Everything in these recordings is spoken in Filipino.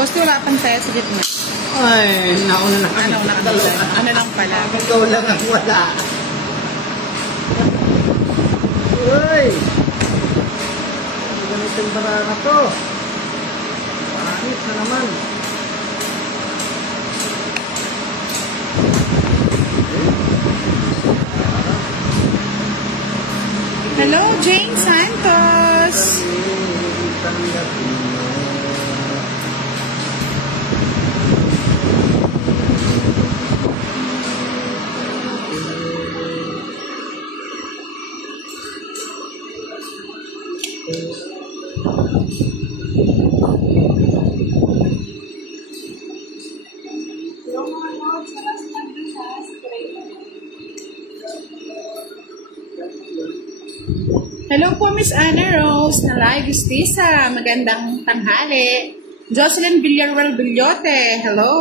Boss, wala pang tayo sa gitna. Ay, nauna na kami. Ano lang pala? Ikaw lang ang wala. Uy! Ganito yung barana to. Pangit na naman. Hello, Jane Santos. Hello po, Miss Anna Rose na live Justisa. Magandang tanghali. Jocelyn Villarreal Bilyote. Hello.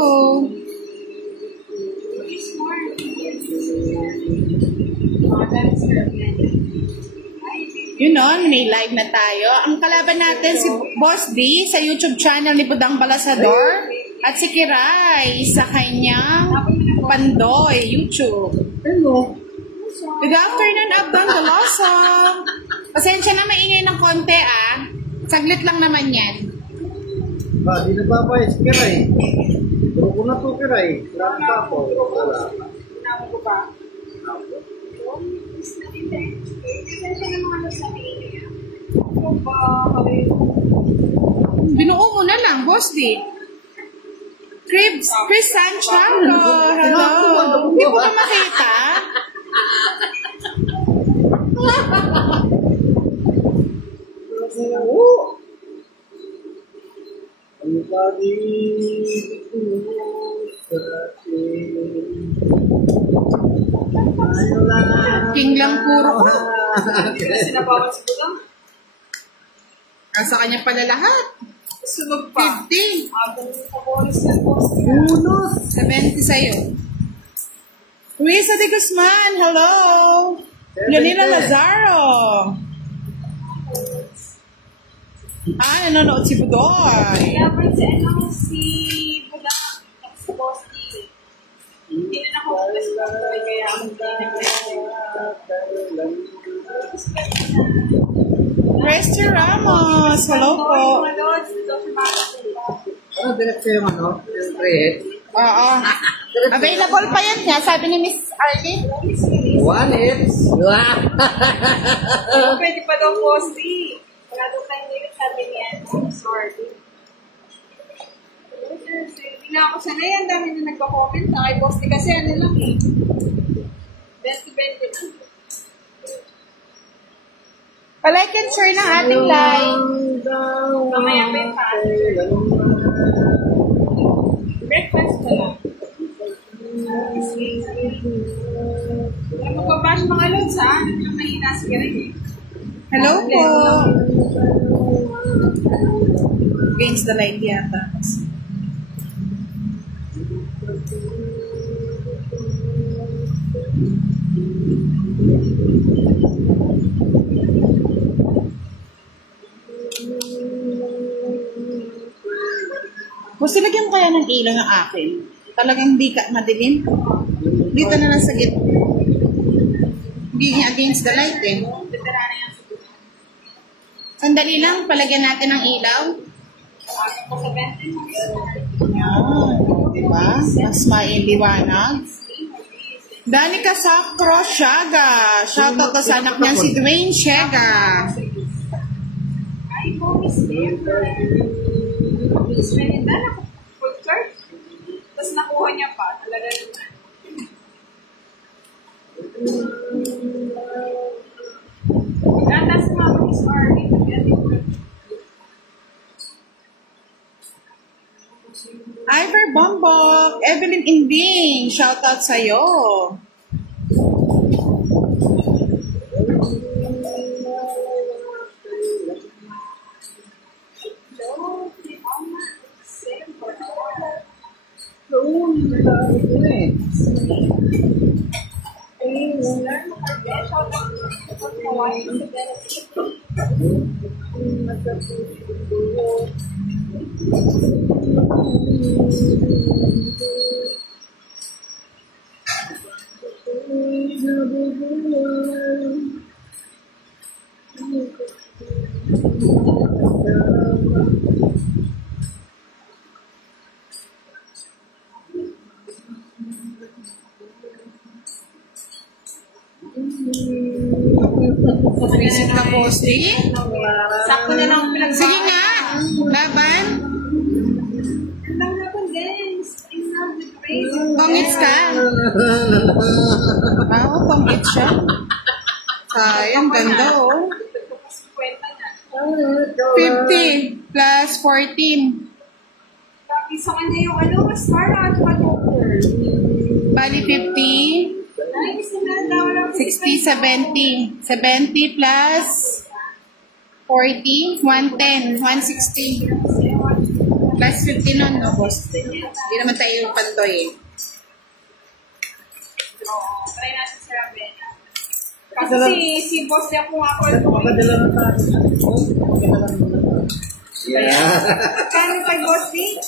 Yun o, may live na tayo. Ang kalaban natin si Boss D sa YouTube channel ni Budang Balasador at si Kiray sa kanyang Pandoy YouTube. Hello. Good afternoon, Abdon Dolosong. Pasensya na, maingay ng konti ah. Saglit lang naman yan. Ba, di na ba ba si Kiray? Puro ko na to, Kiray. Marami pa ako. Wala. Tama ko ba? Binuo mo na lang, Boss D. Chris Santiago. Hello. Hindi ko na makita. King lang puro ko. Sinabawan si Budang? Sa kanya pala lahat. Sunog pa. 50. Sa bonus na boss. Unos. 70 sa'yo. Luisa de Guzman. Hello. Leonila Lazaro. Nanonood si Budoy. Si Budang. Si Boss D. Hindi na nakukulas si Budoy kaya ang Christy Ramos. Hello po. Ano, direct sa'yo ano? Yung create? Oo. Available pa yan niya, sabi ni Miss Arlene. One hits. Pwede pa daw Boss D. Wala daw tayong limit, sabi niya. Sorry. Hindi na ako sanay. Ang dami na nagpa-comment na kay Boss D kasi ano lang eh. 20-20 lang. Palike and share ng ating live. Mamaya pa yung pa-answer. Breakfast ka lang. Magpabash mga loads ha? Ano yung mahina si Gary eh? Hello po. Against the light yata. Gusto lagyan ko kaya ng ilaw ng akin. Talagang hindi ka madilim. Dito na lang sa gitna. Hindi niya against the light eh. Sandali lang, palagyan natin ng ilaw. Yan. Diba? Mas mailiwanag. Danica Sacro Siaga. Shoutout ko sa anak niyan si Dwayne Siaga. Ay, po, Miss Denver. Miss Melinda, full card. Tapos nakuha niya pa. Talaga naman. Gatas nga, Miss Army. Ivor Bombok, Evelyn Inding, shoutout sa'yo. Boss D. Sakto na lang Sige nga. Laban. Ang laban din. In love with crazy. Pangits ka. Oo, pangits siya. Sayang, ganda oh. Kwenta na. 50 plus 14. Grabe sa kanya yung star at Joker. Bali 50. Ay, sinanda wala 60, 70. 70 plus 40, 110, 160. Plus 50 nun, no, boss? Hindi naman tayo yung pandoy eh. Oo, try natin si Ravena. Kasi si boss niya kung ako. Makadala na tayo. Yeah. Kano kay boss niya?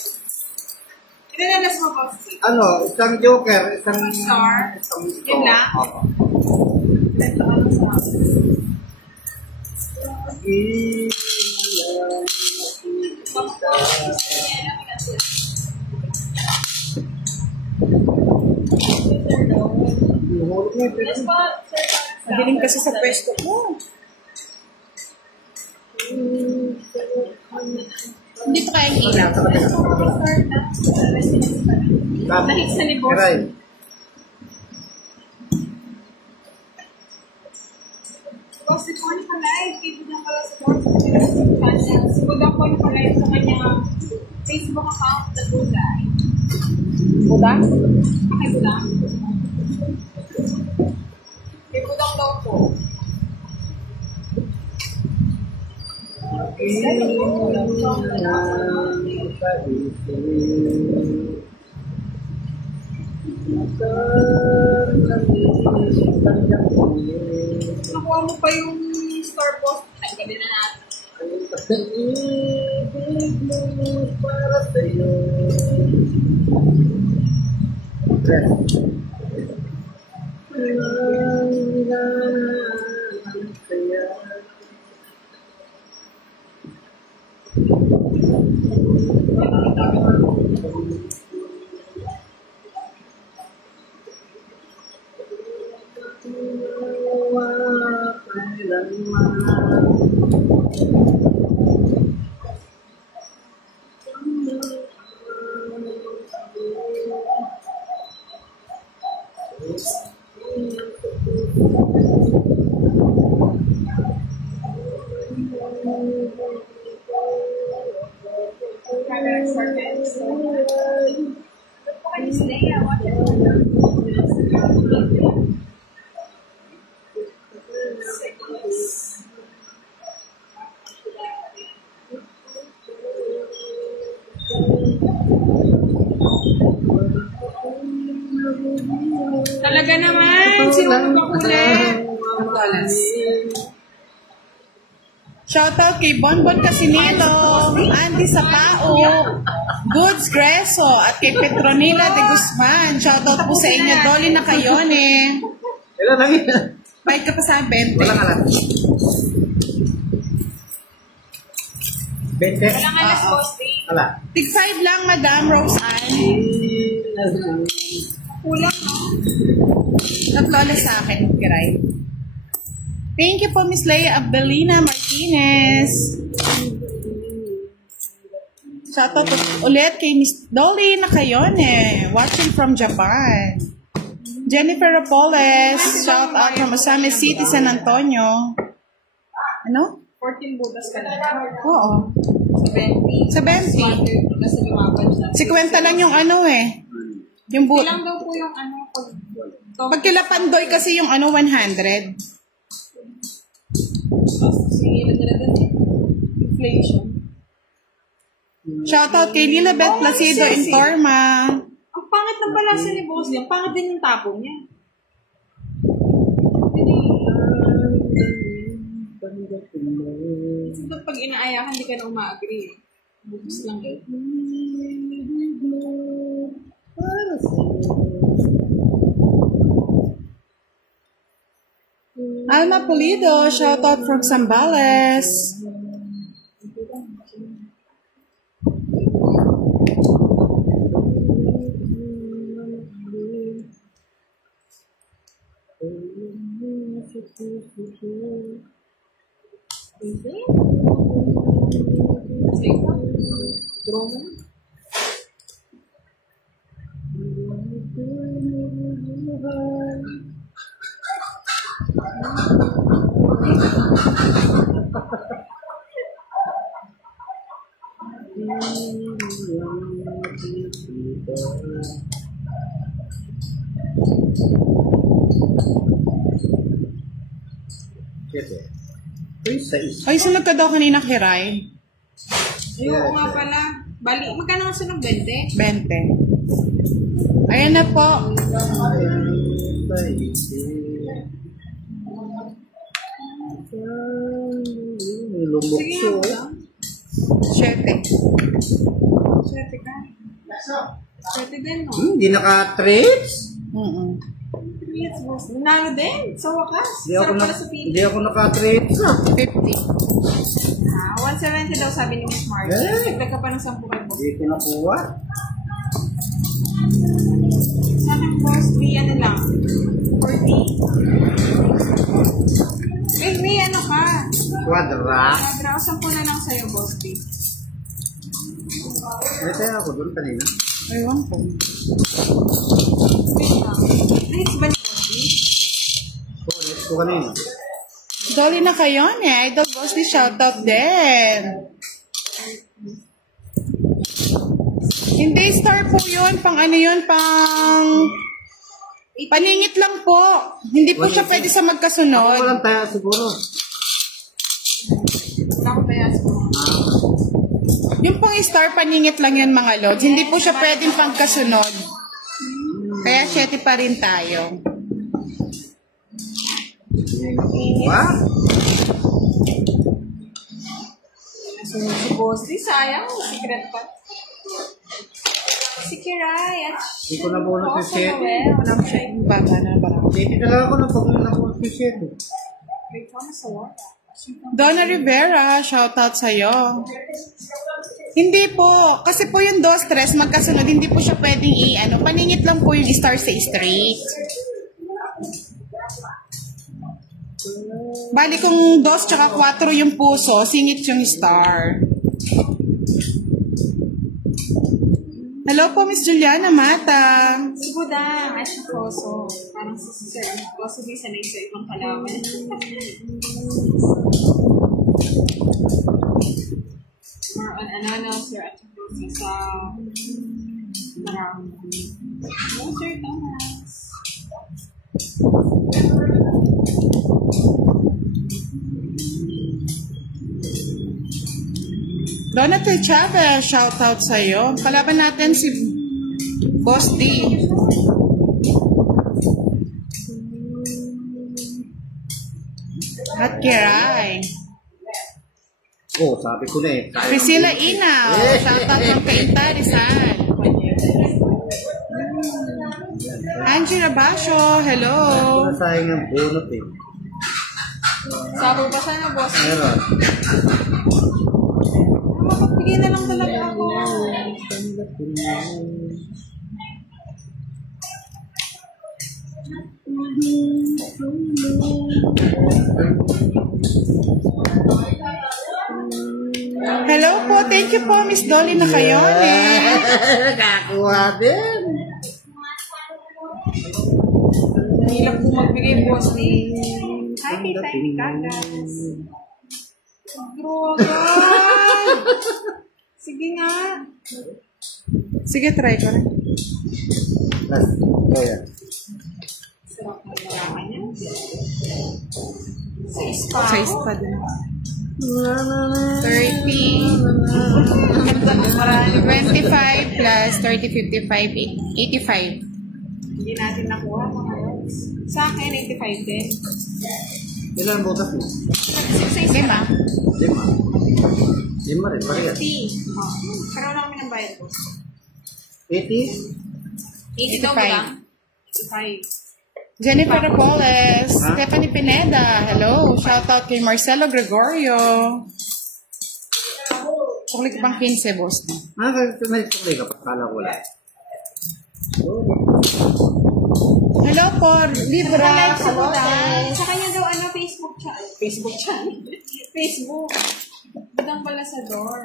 Inanalas mo boss niya? Ano, isang joker, isang Star? Isang Yun na? Oo. Ito ano sa Yes po, sir. Magaling kasi sa pwesto ko. Hindi pa kayang ilaw. Nahit sa ni boss. Kiray. Boss, ito ko na live. Dito na pala sa boss. Siguro ako na live sa kanyang Facebook account na Buday. Buda? Kay Budang. Kay Budang daw po. Nakuha mo pa yung store boss. Tanggalin na natin. Para sa'yo. Talaga naman, sinunod ako ulit. Shoutout kay Bonbon Casinilo, Andy Sapao, Goods Greso, at kay Petronila de Guzman. Shoutout po sa inyo, Dolly na kayo eh. Ilan lang yan? Bait ka pa sa 20. Walang alam. 20? Walang alas boss day. Wala. Tig 5 lang, Madam Rose Ann. Kulang, no? Tatlo sa akin, Kiray. Thank you po, Miss Leia Abelina Martinez. Shoutout ulit kay Miss Dolly na kayo watching from Japan. Jennifer Rapoles, shout out from Osame City, San Antonio. Ano? 14 butas ka na. Oo. 70. 70. Kasi lumaban siya. 50 lang yung ano Yung Ilang daw po yung ano pag kila Pandoy kasi yung 100. Sige, nagdala din. Inflation. Shoutout kay Lilabeth Placido in Torma. Ang pangit ng balasa ni boss niya. Ang pangit din yung tapong niya. Kasi pag inaayakan, hindi ka na uma-agree. Bubus lang eh. Alma Pulido, shoutout from Zambales. Hindi. Sige pa. Draw mo na. Uy, sa isa. Ay, sunod ka daw kanina kay Rai. Ay, oo nga pala. Bali, magkano nga sunog 20? 20. Ayan na po. Sige nga po lang. 7. Swerte ka. Swerte din, no? Hindi naka-trades? Yes, boss. Nanalo din. Sa wakas. Sarap pala sa pili. Hindi ako naka-trades ah. 50. 170 daw sabi ni Miss Mark. Dagdag ka pa ng 10 kay boss. Hindi ko nakuha. Sa akin, boss, may ano lang. 40. May ano ka? Quadra. Quadra. 10 na lang sa'yo, boss, B. May tayo ako doon kanina. Ewan ko. Next ba ni boss, B? Oo, next ko kanina. Dolly na kayo eh. Idol Boss ni shoutout din. Hindi star po yun. Pang ano yun? Pang... Paningit lang po. Hindi po siya pwede sa Ako magkasunod. walang tayo siguro. Wala ko kaya sa mga. Yung pang star, paningit lang yun mga lods. Hindi po siya pwedeng pagkasunod. Kaya 7 pa rin tayo. What? Nasunod si boss. Di sayang. Secret pa. Si Kiray at Hindi ko nabunot yung 7. Walang siya yung bata na parang. Hindi talaga ako nang pag nabunot yung 7. wait ko na sa water. Donna Rivera, shoutout sa'yo. Hindi po. Kasi po yung dos stress magkasunod. Hindi po siya pwedeng i-ano. Paningit lang po yung star sa straight. Bali kung dos tsaka 4 yung puso, singit yung star. Hello po, Miss Juliana Mata. Si Budang at si Koso. Parang si Sir Koso di sanay sa ibang kalaman. More on ano, Sir at si Koso sa marami. No, Sir Thomas. Donatel Chavez, shoutout sa'yo. Kalaban natin si Boss D. At Kiray. Oh, sabi ko na eh. Priscilla Inaw, shoutout ng Kainta, Rizal. Angie Rabasio, hello. Nasayang ang bunot eh. Sabo ba sana, boss? Meron. Mapagbigay na lang talaga ako. Hello po, thank you po, Miss Dolly na kayo. Nakakuha din. Hirap po magbigay, boss ni. Hi, kita ni Kagas. Drogan! Sige nga. Sige, try ko rin. Last. Oh, yeah. Sarap na nalaman niya. Sa ispa. Size pa din. 30, 25 plus 30, 55, 85. Hindi natin nakuha mga lods. Sa akin, 85 din. Ilan butas mo? Sa isa. 5. 5. 5 rin, parehas. 80. Pero wala kami ng bayad, boss. 80? 80 daw ba lang? 85. Jennifer Rapoles, Stephanie Pineda, hello. Shoutout kay Marcelo Gregorio. Sukli ko pang 15, boss. Ah, may tuloy ka pa. Kala ko wala. Hello po, Libra. Sa kanya daw, Facebook channel. Facebook channel. Facebook. Budang pala sa door.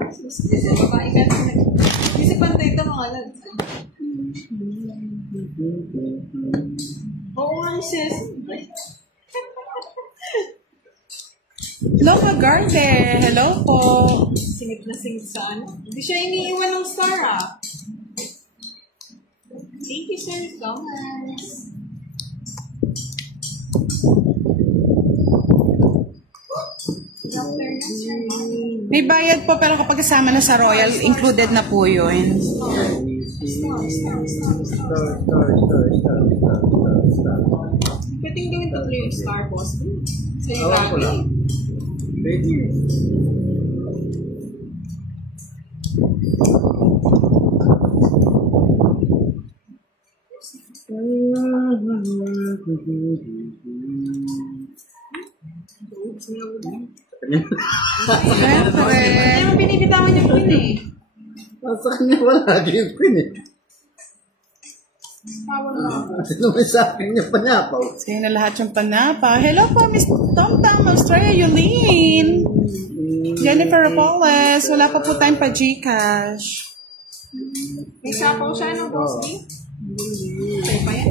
Kasi babae ka na. Kasi pantay ito mga lads. Oo nga siya. Hello, Magarde. Hello po. Singit na singit sa ano. Hindi siya iniiwan ng star ah. Thank you, Sir Thomas. May bayad po pero kapag kasama na sa Royal, included na po yun. Pwedeng gawin tatlo yung star, boss. Sa iyo Awan ko lang. Pwede. Siyempre. Kaya mo binibitawan yung pin eh. Sa kanya wala yung pin eh. Power na. Sino may sa akin yung panapaw? Sa'yo na lahat yung panapa. Hello po, Miss Tom Tam, Australia, Yulene. Jennifer Rapoles. Wala pa po tayong pa Gcash. May sapaw siya ng boss eh. Sa'yo pa yan.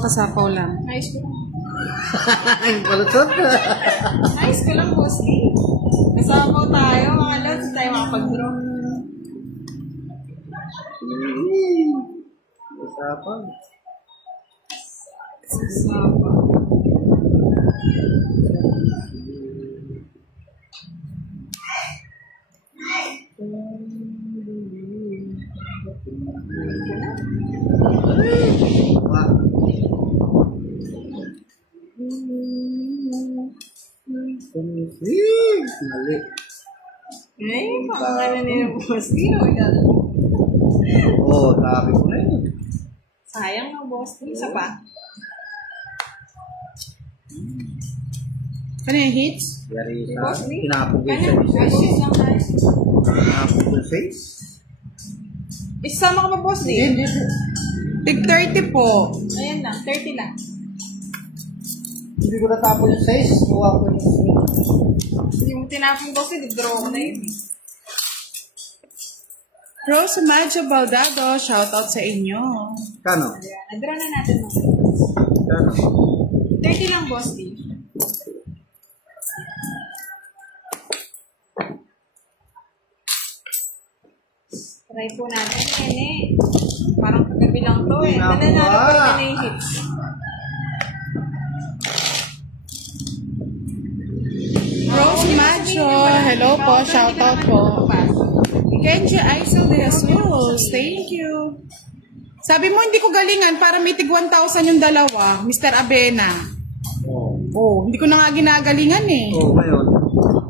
Kasapaw lang. Ayos ko lang. Ang palusot. Ayos ko lang, boss eh. Kasama tayo, mga lods. Tayo makapag-draw. Usapan. Kasama. Wah. Mali. Eh, pangalan nila boss eh. Oo, sabi ko na yun. Sayang ng boss eh. Isa pa. Ano yung hits? Yari sa Boss eh. pinapugay sa Ano? isa. Ayos lang, ayos. Pinapugay sa isa. Isama ka ba, boss eh? Hindi. Tig 30 po. Ayan lang, 30 lang. Hindi ko natapos yung 6. Kuha ko yung 6. Yung tinapong boss eh, draw ko na yun eh. Rose Maggio Baldado, shoutout sa inyo. Kano? Ayan, nadraw na natin mo. Kano? 30 lang, boss eh. Try po natin, nene. Parang kagabi lang to eh. Nananalo po na yung hits. Rose Maggio, hello po, shoutout po. Kenji Aisel de Jesus, thank you. Sabi mo hindi ko galingan para may tig 1,000 yung dalawa, Mr. Abena. Oo. Oh, hindi ko na nga ginagalingan eh. Oo, ngayon.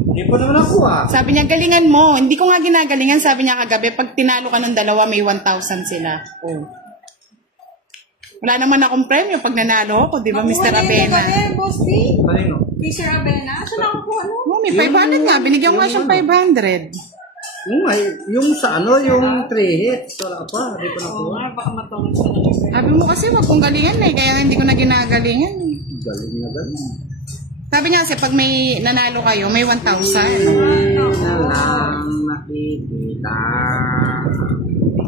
Hindi pa naman ako ah. Sabi niya, galingan mo. Hindi ko nga ginagalingan. Sabi niya kagabi, pag tinalo ka ng dalawa, may 1,000 sila. Oo. Wala naman akong premyo pag nanalo ako, di ba, Mr. Abena? Boss D. Kanino? Mr. Abena? Saan ako po ano? Oh, may 500 nga. Binigyan ko nga siyang 500. Yung sa ano, yung 3 hits. Wala pa. Hindi pa Oo nakuha. nga, baka matulog sa lang. Sabi mo kasi, wag kong galingan eh. Kaya hindi ko na ginagalingan eh. Galing na galing. Sabi niya kasi, pag may nanalo kayo, may 1,000. Na lang nakikita.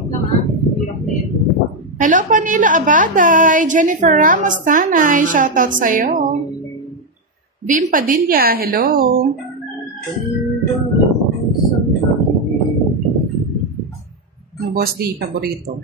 Lang ah. Hirap na yun. Hello, Panilo Abaday. Jennifer Ramos Tanay. Shoutout sa'yo. Vin Padilla. Hello. Boss D, paborito.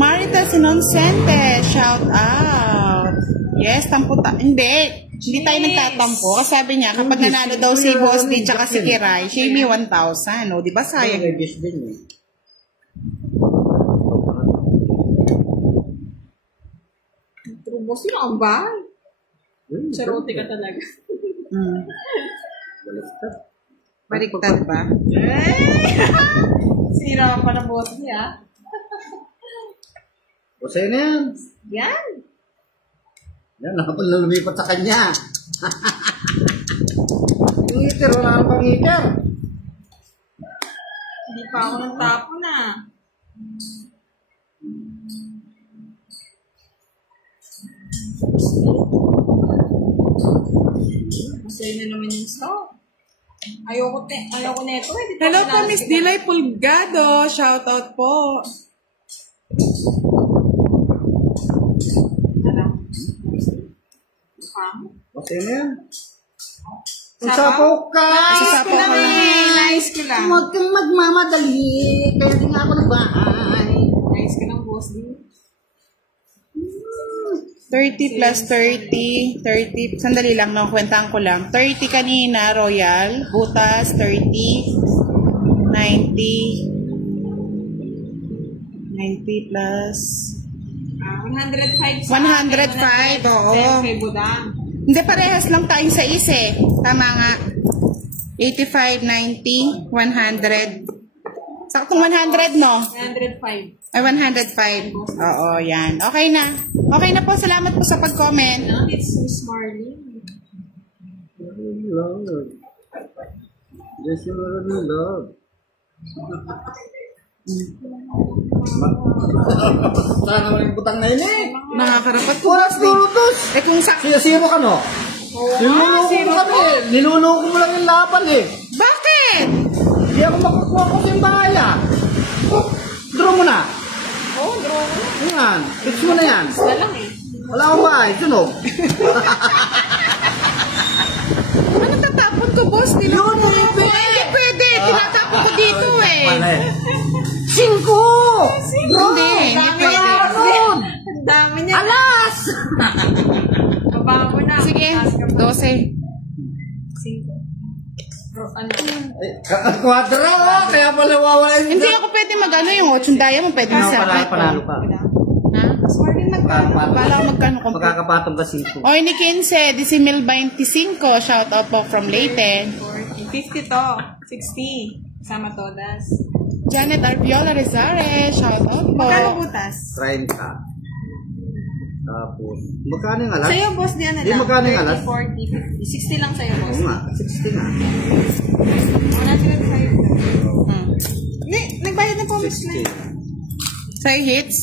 Marita Sinonsente, shout out. Yes, tamputa. Hindi tayo nagtatampo. Kasi sabi niya, kapag nanalo daw si Boss D tsaka si Kiray, siya may 1,000. O, di ba sayang? True boss yun ang bahay. Charote ka talaga. Baliktad ba? Sira pa na boss niya. O sa'yo na yan. Yan. Yan, nakapal na lumipat sa kanya. Ngiter, wala kang pang ngiter. Hindi pa ako ng tapo na. Masaya na naman yung stock. Ayoko neto eh. Hello po, Miss Dilay Pulgado. Shout out po. O sa'yo na yan. Sapaw ka! Sasapaw ka lang. Nice ko lang. Huwag kang magmamadali. Kaya di nga ako nagbahay. Nice ka lang, boss din. 30 plus 30. 30. Sandali lang, no? Kwentahan ko lang. 30 kanina, Royal. Butas, 30. 90. 90 plus... 105 105, oo. Kay Budang. Hindi, parehas lang tayong sa ise. Tama nga. 85, 90, 100. Saktong 100, no? 105. Ay, 105. Oo, yan. Okay na. Okay na po. Salamat po sa pag-comment. It's so smarty. Lord. Yes, you are in love. Sana naman yung butang na yun eh. Nakakarapat po. Puras turutos. Eh kung sa... Sino ka no? Niluloko mo kami eh. Niluloko mo lang yung laban eh. Bakit? Hindi ako makakuha ko sa yung bahay ah. Draw mo na. Oh, draw ko. Yan. Fix mo na yan. Na lang eh. Wala akong bahay. Sunog. Ano tatapon ko, boss? Yun, Hindi pwede. Tinatapon ko dito eh. Pala eh. 5! Hindi pwede. Ang dami niya. Alas! Baba mo na. Sige, 12. 5. Ano? Quadro! Kaya pala wawala yun. Hindi ako pwede mag-ano yung 8 diamond. Pwede Ano, sa panalo ka. Ha? Smarty nagkano. Bala ko magkano kung... Magkakapatong ka 5. Oy, ni 15, Decimil 25. Shout out po from Leyte. 50 to. 60. Sama todas. Janet Arbiola Rezares. Shout out po. Magkano butas? 30. Tapos, magkano yung alas? Sa'yo, boss, di ano Di, lang? magkano yung alas? 30, 40, 50. 60 lang sa'yo, boss. Oo nga, 60 nga. 100 sa'yo. Hmm. Nagbayad na po, miss na. 60. Sa'yo hits?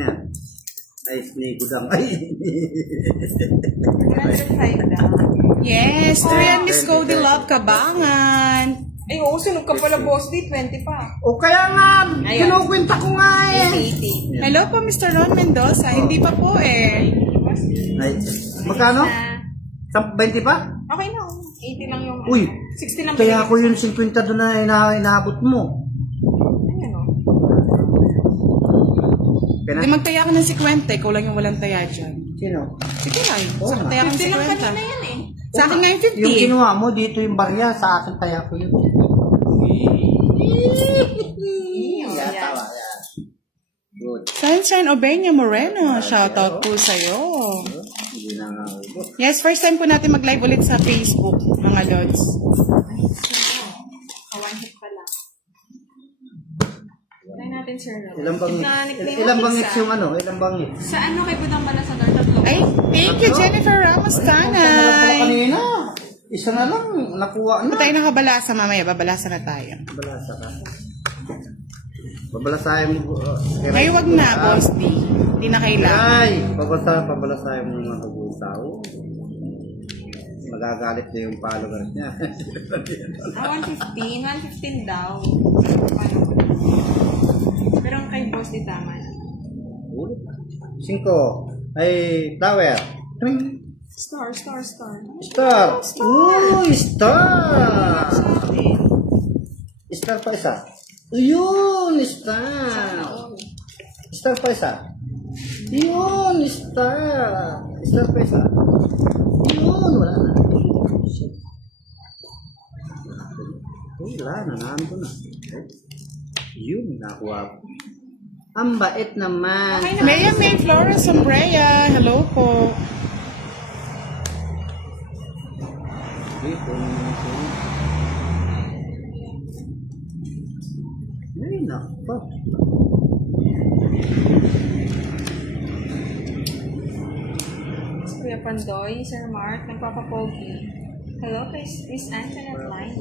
Yan. Ay, snigo lang. Ay. 105 daw. Yes, Trian Miss Cody Love Kabangan. Ay, oo, sunog ka pala, boss. Di, 20 pa. O kaya nga, Ayun. kinukwenta ko nga eh. 80. Hello po, Mr. Ron Mendoza. Hindi pa po eh. Ay, magkano? 20 pa? Okay na, 80 lang yung... Uy, 60 lang. kaya ko yung 50 doon na inaabot mo. Ayun, o. Hindi magtaya ka ng 50. Ikaw lang yung walang taya dyan. Sino? Sige lang. Oo Sa nga. taya ka ng 50 lang kanina 50. yan eh. Sa akin nga yung Yung 50. kinuha mo, dito yung barya, sa akin kaya ko yun. Yeah, Tawa, yan. Good. Sunshine Obeña Moreno. Shout out po sa'yo. Hindi na nga ubos. Yes, first time po natin mag-live ulit sa Facebook, mga lods. One hit pa lang. Try natin, sir. Ilang bangits yung ano? Ilang bangits? Sa ano kay Budang Balasador? Tatlo. Ay, thank you, Jennifer Ramos Tanay. Kanina. Isa na lang, nakuha na. Kung tayo nakabalasa mamaya, babalasa na tayo. Babalasa ka. Babalasahin mo. Ay, wag na, Boss D. Hindi na kailangan. Ay, babalasahin mo mga tao. Magagalit na yung followers niya. 115 daw. Pero ang kay boss di tama na. 5. Ay, tower. Tring. Star. Star. Uy, star. Star pa isa. Yun, star. Star pa isa. Yun, star. Star pa isa. Yun, wala na. Wala na, nandun na. Yun, nakuha ko. Ang bait naman. May Flora Sombrea. Hello po. Ay, nako. Kuya Pandoy, Sir Mark, nagpapapogi. Hello, Miss Antoinette Line.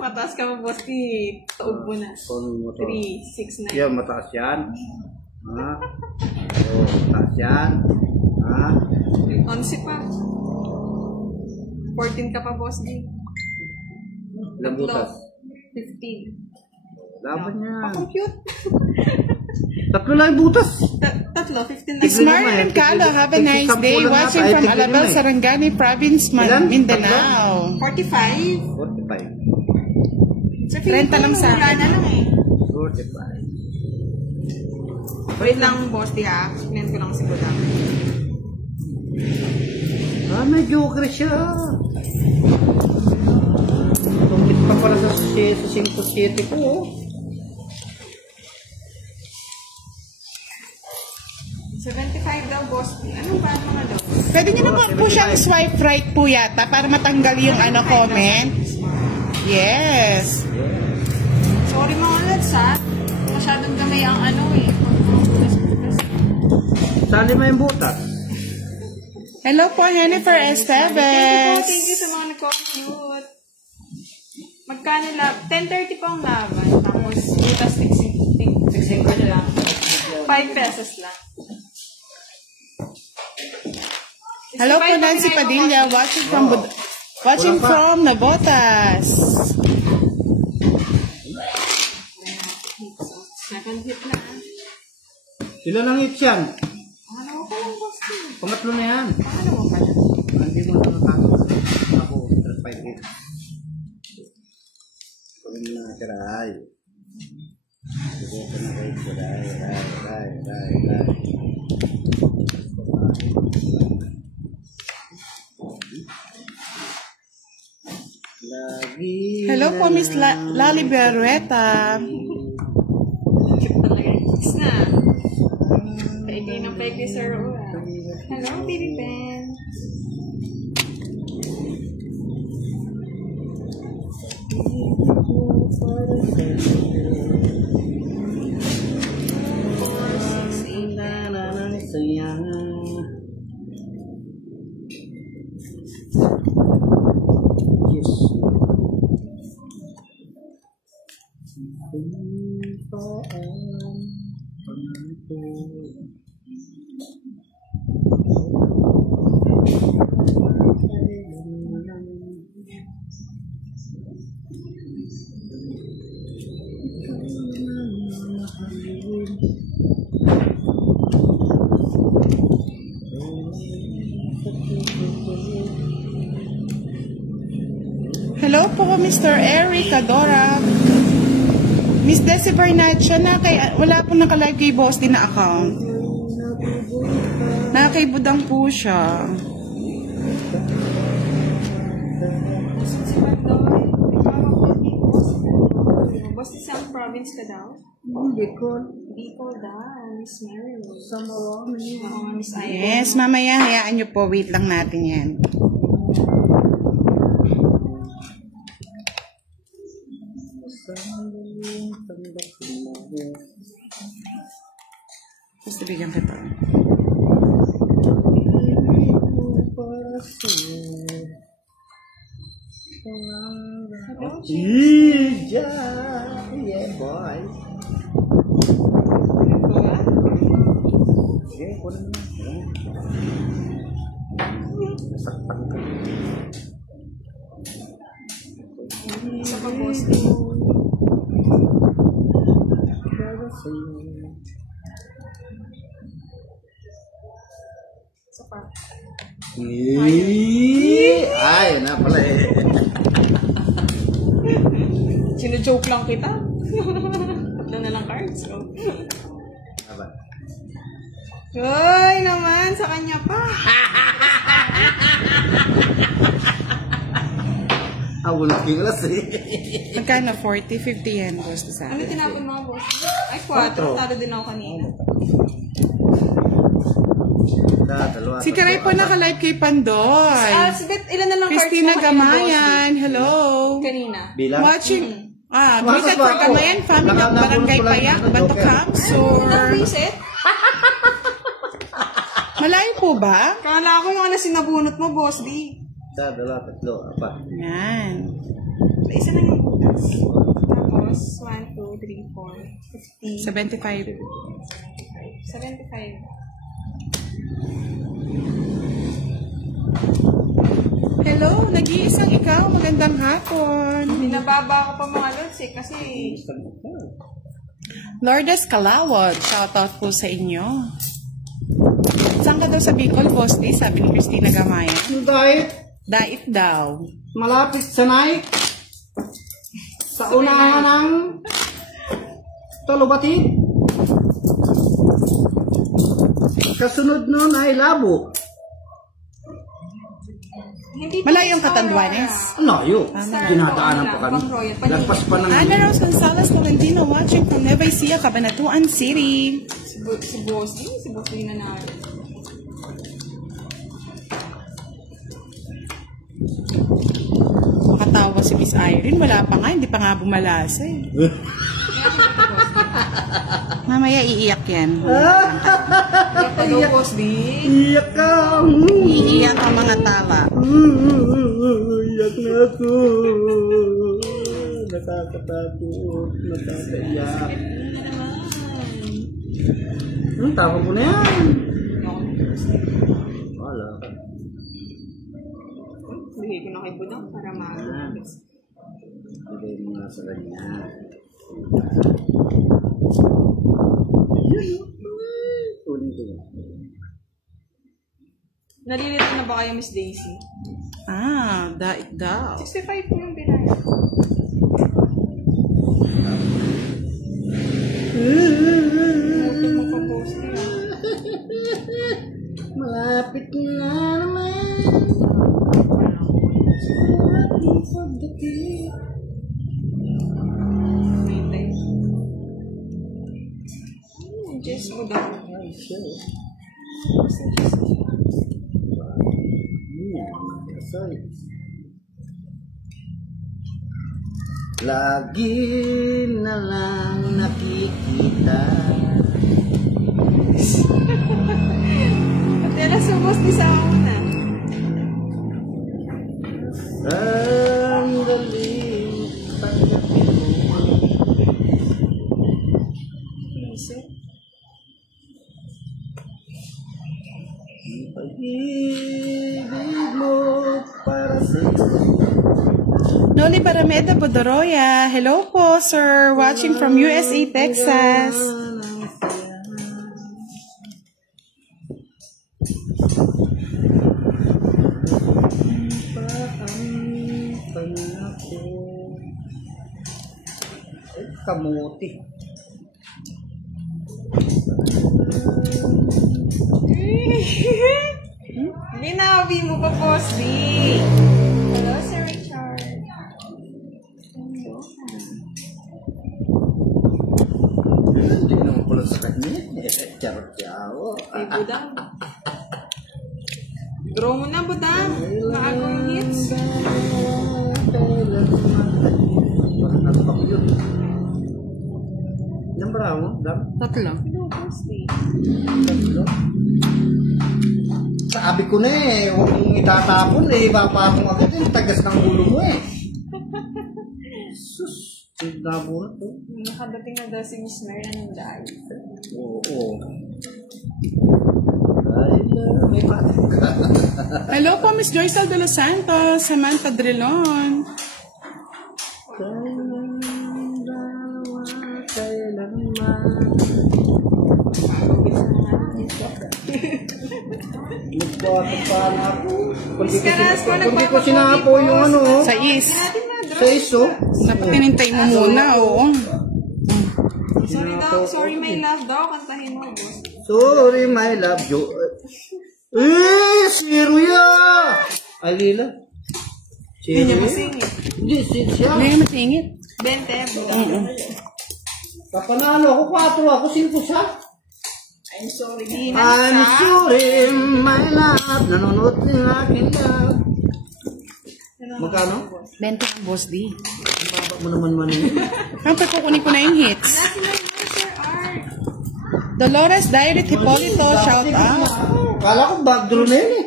Mataas ka mo, boss. Taog mo na. 3, 6, 9. Yan, mataas yan. Ha? O, mataas yan. Ha? 11 pa. 14 ka pa, boss. Ilang butas? 15. Laban yan. Pa-compute. Tatlo lang yung butas. Tatlo, 15 na. Smart and Kalo, have a nice day. Watching from Alabel, Sarangani Province, Mindanao. 45. 45. Sa Renta lang sa wala na lang eh. 45. Wait lang, boss, ha. Tingnan ko lang siguro. Ah, may joker siya. Tungkit pa pala sa 5-7 ko. 75 daw, boss. Ano ba ang mga daw? Pwede nyo naman po siyang swipe right po yata para matanggal yung comment. Yes. Sorry mga lads, ha. Masyadong gamay ang Sali mo yung butas. Hello po, Jennifer Esteves. Thank you sa mga nag-compute. Magkano lang? 10:30 po ang laban. Tapos, butas 16 ko na lang. 5 pesos lang. Hello po, Nancy Padilla, watching from Navotas. Second hit na. Ilan ang hits yan? Ano mo pa lang, boss? Pangatlo na yan. Ano mo pa lang? Hindi mo na nakakot. Ako, 5 hits. Pagin na kiray. Siguro ko na kayo kiray. Hello po, Miss Lali Berrueta. Cute talaga yung hits na. Paigay ng paigay, Sir Ura. Hello, Baby Ben. Hello po, Mr. Eric Adora. Miss Desi Bernaccia, wala po nakalive kay boss din na account. Nakaibudang po siya. Boss, isang province ka daw? Bicol. Bicol daw, Miss Mary. Samarami. Miss Aya. Yes, mamaya hayaan nyo po. Wait lang natin yan. Gusto bigyan kita. Yeah, boy. Okay, kunin mo. sa'yo. Isa pa. Ay, na pala eh. Sino-joke lang kita. Tatlo na lang cards. So. Aba. Uy, naman, sa kanya pa. Ako nakikilas eh. Magkano? 40, 50 yen, boss. Sa Ano tinapon mga boss? Ay, 4. Talo din ako kanina. Dalawa. Si Tiray po naka-live kay Pandoy. Sibet, ilan na lang cards Christina mo kanina, Gamayan, hello. boss? Kanina. Bilang? Watching, Masas greeted ba for ako? Gamayan, family of Barangay Nakabunot ko lang Payak, ng Bato Joker. Kamsur. Reset? Malayo po ba? Kala ko yung ano sinabunot mo, boss, di. Dalawa, tatlo, apa. Yan. Isa na yung butas. Tapos, 1, 2, 3, 4, 50, 75. 75. Hello, nag-iisang ikaw. Magandang hapon. Binababa ko pa mga lods eh, kasi Lourdes Calawag, shoutout po sa inyo. Saan ka daw sa Bicol, Boss D? Sabi ni Christina Gamayan. Dahil Dait daw. malapit sa night. Sa unahan ng Tolobati. Kasunod nun ay Labo. hindi Malayong Catanduanes. Layo. Dinadaanan pa kami. Lagpas pa ng... Ana Rose Gonzalez Tolentino watching from Nueva Ecija, Cabanatuan City. Si boss na natin. Makatawa si Miss Irene. Wala pa nga, hindi pa nga bumalasa eh. Mamaya iiyak yan. Hello, boss, di. Iyak ka. Iiyak ang mga tala. Iyak na ako. Nakakatakot. Nakakaiyak. Tawag mo na yan. Wala ka. Bigay ko na kay Budang para maaga. Bigay mo nga sa kanya. Kunin ko. Nalilito na ba kayo, Miss Daisy? Dait daw. 65 po yung binayad. Muti mo pa, boss. Malapit na naman. Hintay. Jess Budang. Lagi na lang nakikita. Pati alas sa boss, di sa ako na. Sandaling tanggapin mo. Isip. Ang pag-ibig mo para sa'yo. Noli Barameda Bodoroya. Hello po, sir. Watching from USA, Texas. Kamuti. Ginabi mo pa, boss, di. Hello, Sir Richard. Hindi naman pala sa kanya. Charot-yaw. Kay Budang. Draw mo na, Budang. Nakagong hits. Ano pa ko yun? Ilang ba mo? Tatlo. Hello, boss, di. Sabi ko na eh, huwag mong itatapon eh. Papatong agad yung tagas ng ulo mo eh. Sus, nabunot eh. Nakadating na daw si Miss Mary ng dahil. Oo. Dahil may patik ka. Hello po, Miss Joyce de los Santos. Samantha Drilon. Kailan Magpapapaan ako. Karas ko, Kung di ko sinapo yung ano. Sa is. Sa iso. Napatinintay mo muna, oo. Sorry daw, sorry my love daw, kantahin mo, boss. Sorry, my love. Siruya! Alila. Hindi niya Siruya? masingit. Hindi, siya. Hindi nga masingit. 20. Kapanalo ako, 4 ako, 5 siya. I'm sorry. I'm sorry, my love. Nanonood ng aking love. Magkano? 20 ang boss D. Ang baba mo naman man yun. Siyempre, kukunin ko na yung hits. Sir Art. Dolores Diary Hipolito, shout out. Kala ko backdraw na yun eh.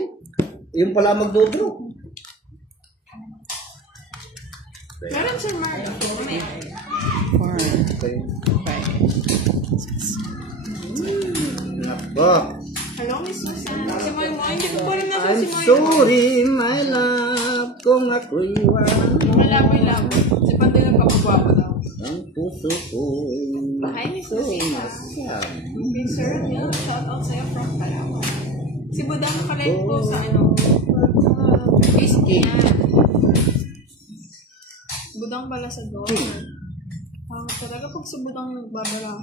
Yung pala magdodraw. Meron Sir Mark. 4, 5. Nako. Hello, Miss Susan. Si Moy Moy, hindi ko pa rin naman I'm si Moy Moy. sorry, my love, kung ako'y iwanan Malaboy-laboy. Si Pandoy nagpapagwapo daw. ang puso ko'y Hi, Miss Lucina. Hey, Sir Neil, shout out sa'yo from Palawan. Si Budang nakalive ko sa Facebook niya. Budang pala sa door. Talaga pag si Budang nagbabara.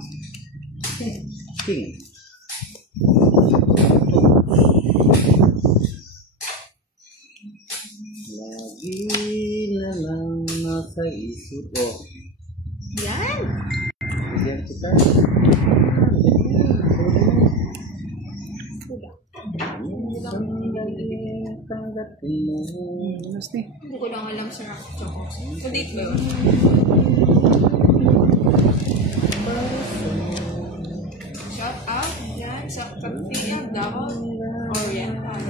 King. Lagi na lang nasa isip ko. Yan! Diyan kita. Hindi ko lang alam sa rock choco. So, date ba yun? Shout out dyan sa Katia Davao Oriental.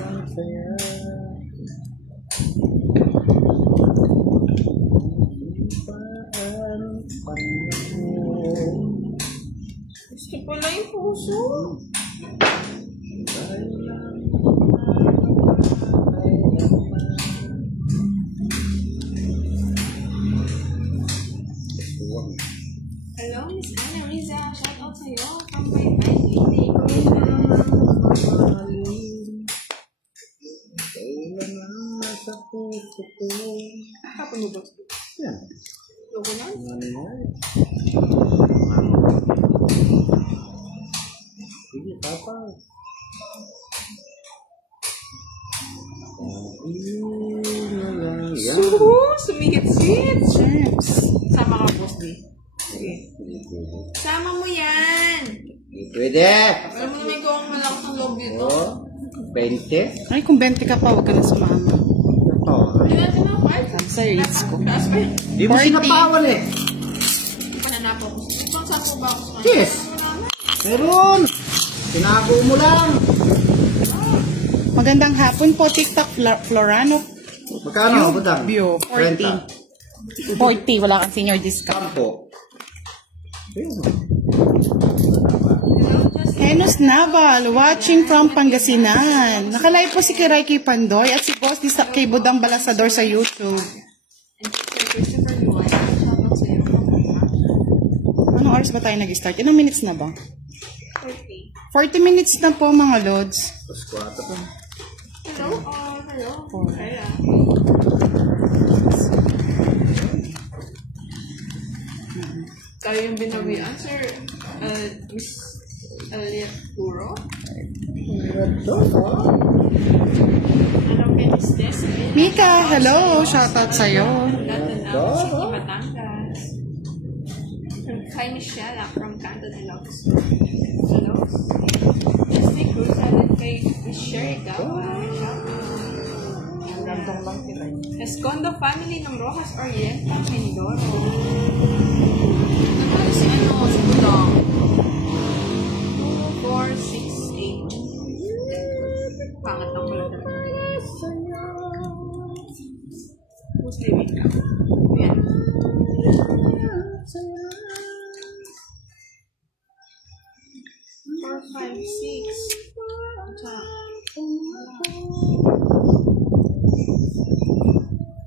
Gusto pala yung puso. Hello, Miss Ana Riza. Shout out sa'yo from my clinic. Kapag mo ba? Yan. Logo na? Sige, papa. Sumihit-sihit. Champs. Sama ka, boss D. Sige. Sama mo yan. Pwede. Alam mo naman kung malakas ang loob dito. Oh, 20. Ay, kung 20 ka pa, huwag ka na sumama. Ito. Hindi natin na, Mark. Sabi sa reads ko. Taas pa yun. Di mo 40. sinapawan eh. Hindi pa nanapo ko. Ipang sapo ba ako sa kanya? Yes. Meron. Tinago mo lang. Magandang hapon po, TikTok Florano. Magkano? Budang? View, 40. 40, wala kang senior discount. Kampo. Henus Naval, watching from Pangasinan. Nakalive po si Kiray kay Pandoy at si Boss di sa kay Budang Balasador sa YouTube. And Sir Christopher Luan. Shout out sa'yo. Anong oras ba tayo nag-start? Ilang minutes na ba? 40. 40 minutes na po mga lods. Tapos 4 pa. Hello? Hello? Kaya. Tayo yung binawian, Sir Miss Elliot Puro. Ano is this? Mika, hello! Shoutout sa'yo. Latanang City, Batangas. Hi, Michelle from Canton Ilocos. Hello? Stay Cruz, added kay Miss Sherry Gawa. Escondo family ng Rojas Oriental, Mindoro. Ano si ano? Si Budong. 2468. Pangat ng pala. Who's living ka? Ayan. Four, five, six.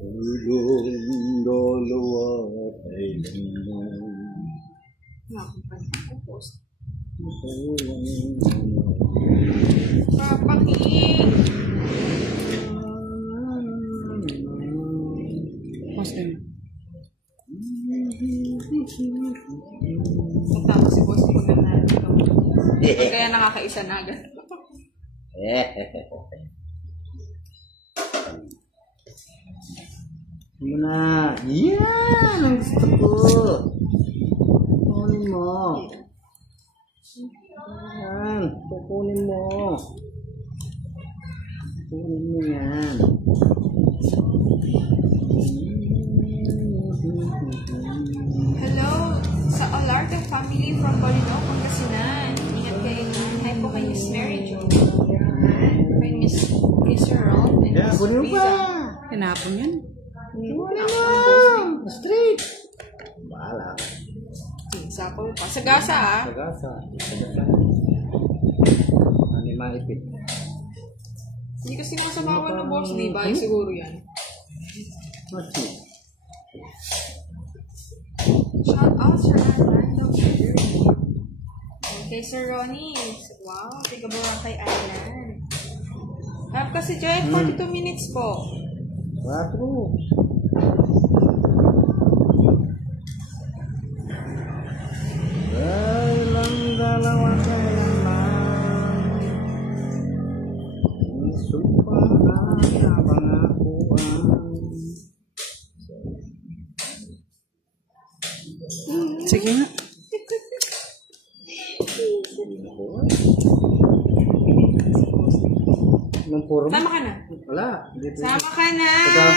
Ulong dalawa ay lamang. Papaking. Post din. Tapos si Boss King na ito. Kaya nakakaisa na agad. Muna. Yan! Ang gusto ko. Kukunin mo. Yan. Kukunin mo. Kukunin mo yan. Hello sa Olarte family from Bolinao, Pangasinan. Ingat kayo na. Hi po kay Miss Mary Jo. Kay Miss Ron. And Yan, Miss kunin mo Riza. pa. Tinapon yan. Kukunin mo. Straight. Bahala. Sapaw pa. Sa gasa ah. Sagasa. Sagasa. Ano yung maipit? Hindi kasi masabawan ng boss, di ba? Siguro yan. Mati. Shout out Sir Armando. Okay, Sir Ronnie. Wow, tiga Boracay Island. Have kasi Joy, 42 minutes po. 4. Dalang dalawa kailanman sumpah na pangakuan. Sige nga. Nung puro mo? Sama ka na. Wala. Dito. Sama ka na.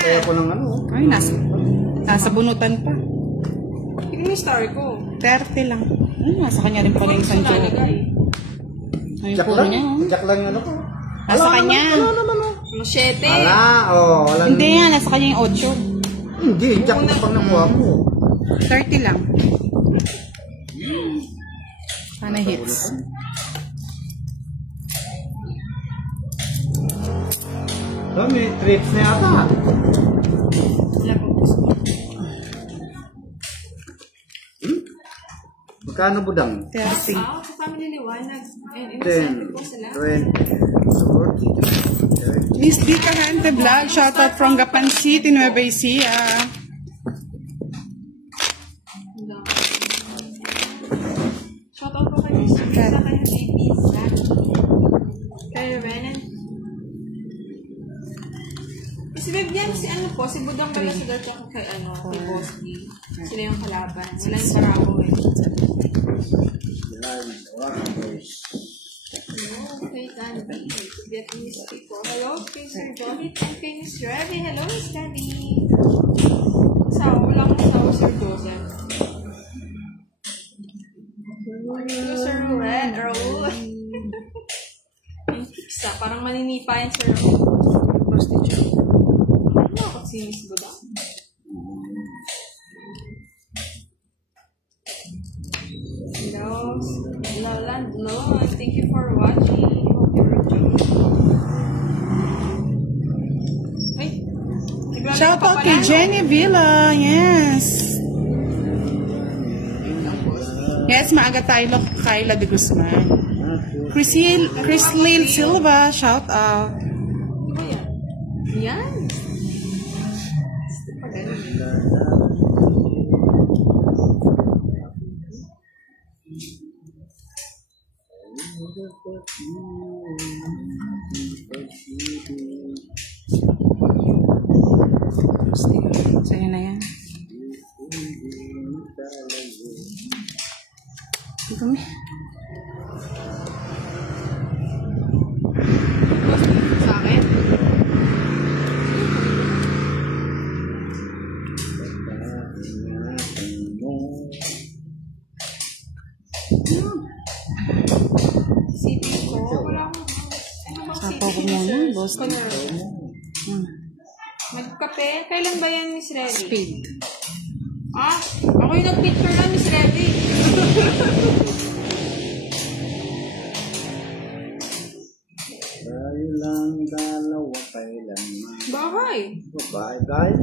Kaya ko ng ano. Ay, nasa bunutan pa. Tignan yung story ko. 30 lang. Ay, nasa kanya rin pala yung isang joke. Nalagay. Ay, Jack puro lang. niya. Oh. Jack lang yung ano ko. Nasa kanya. Machete. Wala. Oh, wala. Hindi yan, nasa kanya yung 8. Hindi. Jack lang pang nakuha mo. 30 lang. Sana hits. May trips na yata. Wala po gusto. Magkano budang? 30. Wow, sa family liwanag. And 10, inasal po sila. 20, 40, 30. Miss D. Carante Vlog, shoutout from Gapan City, Nueva Ecija. Shout out po kay Miss Risa, kay Baby Zach, kay Renan. Si Vivian, si ano po, si Budang pala sa dati ako kay ano, kay Boss D. Sila yung kalaban. Wala yung sarako eh. Hello, kay Tandy. Vietnamese people. Hello, kay Sir Bonit and kay Miss Revy. Hello, Miss Revy. Wala akong asawa, Sir Joseph. Hello, Sir Raul. Isa, parang maninipa yan, Sir Raul. Prostitute. Ano ako si Miss Budang? Hello, Loland Lon. Thank you for watching. Hope you're enjoying. Ay, naglalaro Shoutout pa kay pala, no? Jenny Villa. Yes. Yes, maaga tayo Kyla de Guzman. Chrislyn Silva, shout out. Ano ba yan? Yan. Sa'yo na yan. Ito mo. Sa akin? City ko? Wala akong... Ano bang Sapaw ko city? muna, boss. Magkape? Kailan ba yan, Miss Revy? Speed. Ah, ako yung nag-picture lang, Miss Revy. Tayo lang dalawa kailanman. Bahay. Babae dahil.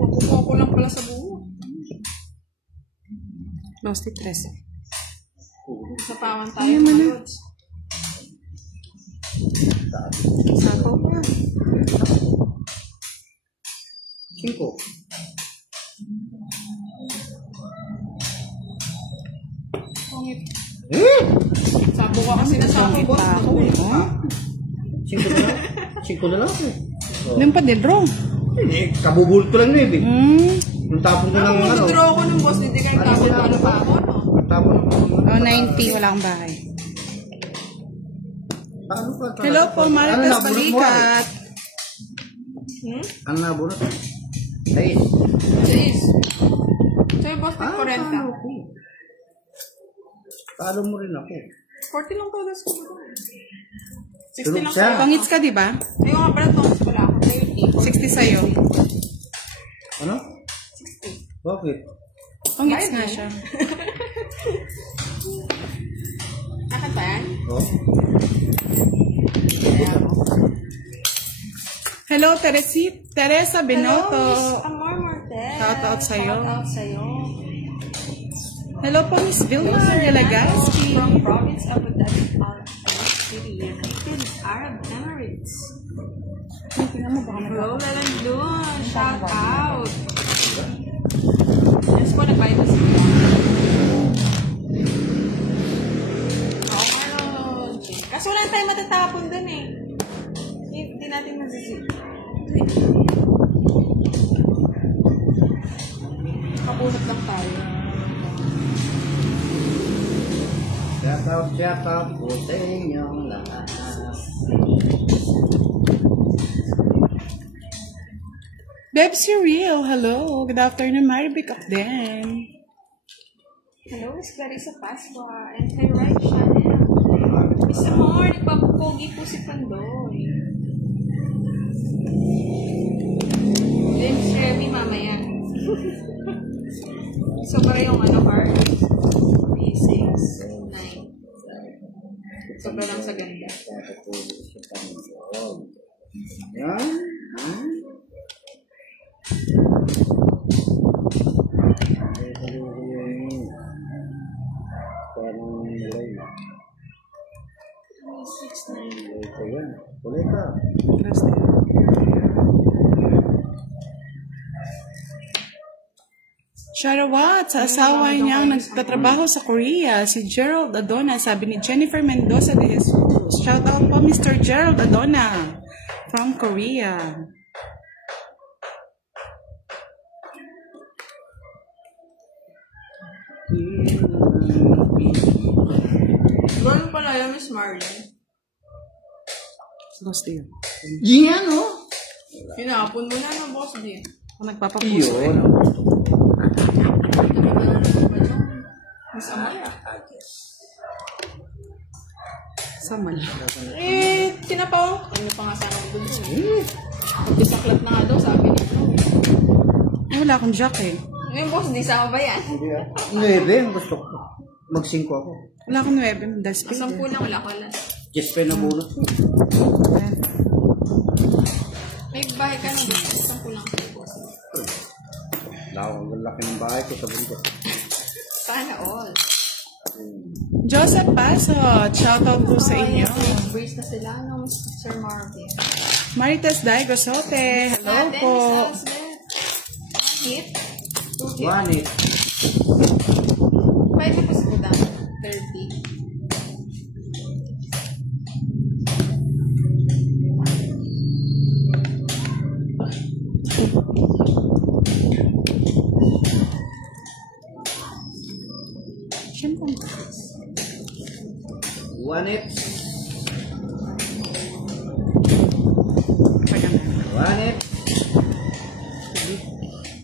Makukuha ko lang pala sa buho. Lost 13. Sapawan tayo mga lods. Sako pa. 5. Sabo ka kasi na sabo, boss. Ako eh. Oh. 5 na lang. 5 na lang ako. Ilan pa din, draw? Eh, kabubulto lang yun eh. Yung tapon ko ng ano. Mag-draw ko ng boss, hindi kayo tapon ano pa ako, no? Yung tapon ko ng Oh, 90. Wala akong bahay. ano pa? Hello po, Marites nabunot mo, Balikat. Ano nabunot? 6. Jeez. Sa'yo, boss, may 40. Talo mo rin ako. 40 lang to, das ko. 60 Tulog lang siya. pala. Pangits ka, di ba? Ayaw nga pala, tongits pala ako. 30. 60 sa'yo. Ano? Bakit? Pangits nga siya. Akan ba yan? Oh? Kaya ako. Hello, Teresa Binoto. Hello, Miss Amor Mortel. Shout out sa'yo. Shout out sa'yo. Hello po, Miss Vilma Delagasky. From province of Abu Dhabi, Al City, United Arab Emirates. Tingnan mo, baka Bro, lalandun. Shout out. Yes po, nagbayad na sila. Oo, ano. Kasi wala tayong matatapon dun eh. Hindi natin masisip. Kapulot lang tayo. Shout out po sa inyong lahat. Bebsy Real, hello. Good afternoon, Maribik Akden. Hello, Miss Clarissa Pasqua and kay Right Channel. Miss Amor, nagpapupogi po si Pandoy. Then, Miss Remy, mamaya. Sobra yung ano, heart. 3, 6, 9. Sobra lang sa ganda. Yan. Parang nilay na. 6, 9. Ito yan. Kulay ka. Sharawat, sa asawa niyang nagtatrabaho sa Korea, si Gerald Adona, sabi ni Jennifer Mendoza de Jesus. Shout out po, Mr. Gerald Adona from Korea. Gano'n pala yun, Miss Marlon. Lost yun. Yan, oh. Hinapon mo na ng boss, di. Kung nagpapapuso eh. Yun. Miss Amaya. Samal. Eh, tinapaw. Ano pa nga sana ko dun? Pagkisaklat na nga daw, sabi niya. Ay, wala akong jack eh. Ngayon, boss, di sama ba yan? Hindi ah. 9 ang gusto ko. Mag-5 ako. Wala akong 9. Das pa. 10 lang, wala ko lang. Just pa nabunot ko. May bahay ka na doon. 10 lang kayo, boss. Ang laki ng bahay ko sa bundok. Sana all. Joseph Pasot, shoutout po sa inyo. Brace na sila, no, Sir Marvin. Marites Daigo Sote, hello Ate, po. Miss Elspeth. 1 hit. 2 hit. 1 eh. 5 hit po sa budang. 30. Siyempre. 1 it. 1 it.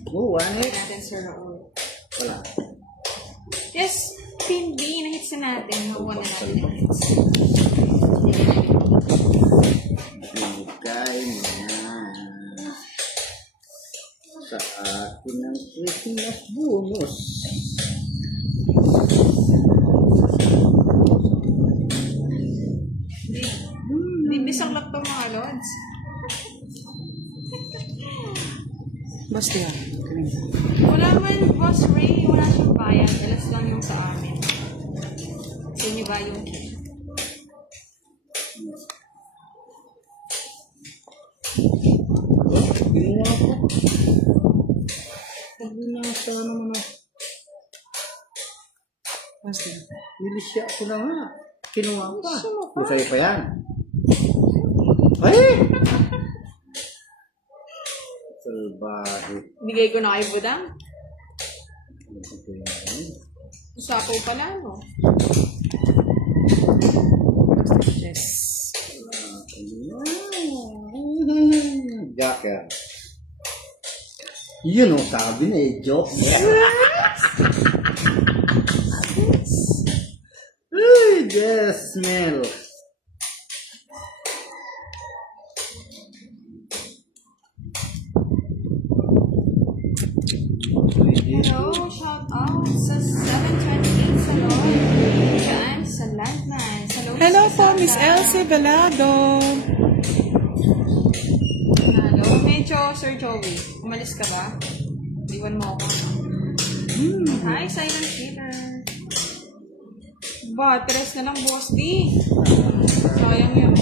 Oh, 1 it. Natin, Sir Raul. Wala. Yes, Team B, na-hits na natin. Nakuha na natin yung hits. Bigay mo na sa akin ng Christmas bonus. Hindi bisang lang ito mga lods. Basta yan. Wala man, Boss Ray, wala siyang bayad. Alas lang yung ba yung... Ginawa ko. Nasa naman ako. Nilisya ko na nga. Kinuha pa. Masaya pa yan. Ay! Salbahe. Bigay ko na kay Budang. Usapaw pala, no? Yes. Jacker. Yun o, sabi na eh, joke. Ay, the smell. Hello, shout out sa 728 Salon. Diyan sa Landline. Hello po, Miss Elsie Velado. Hello, medyo Sir Joey. Umalis ka ba? Iwan mo ako. Hi, Silent Peter. Ba, tres na lang, boss D. Sayang yun.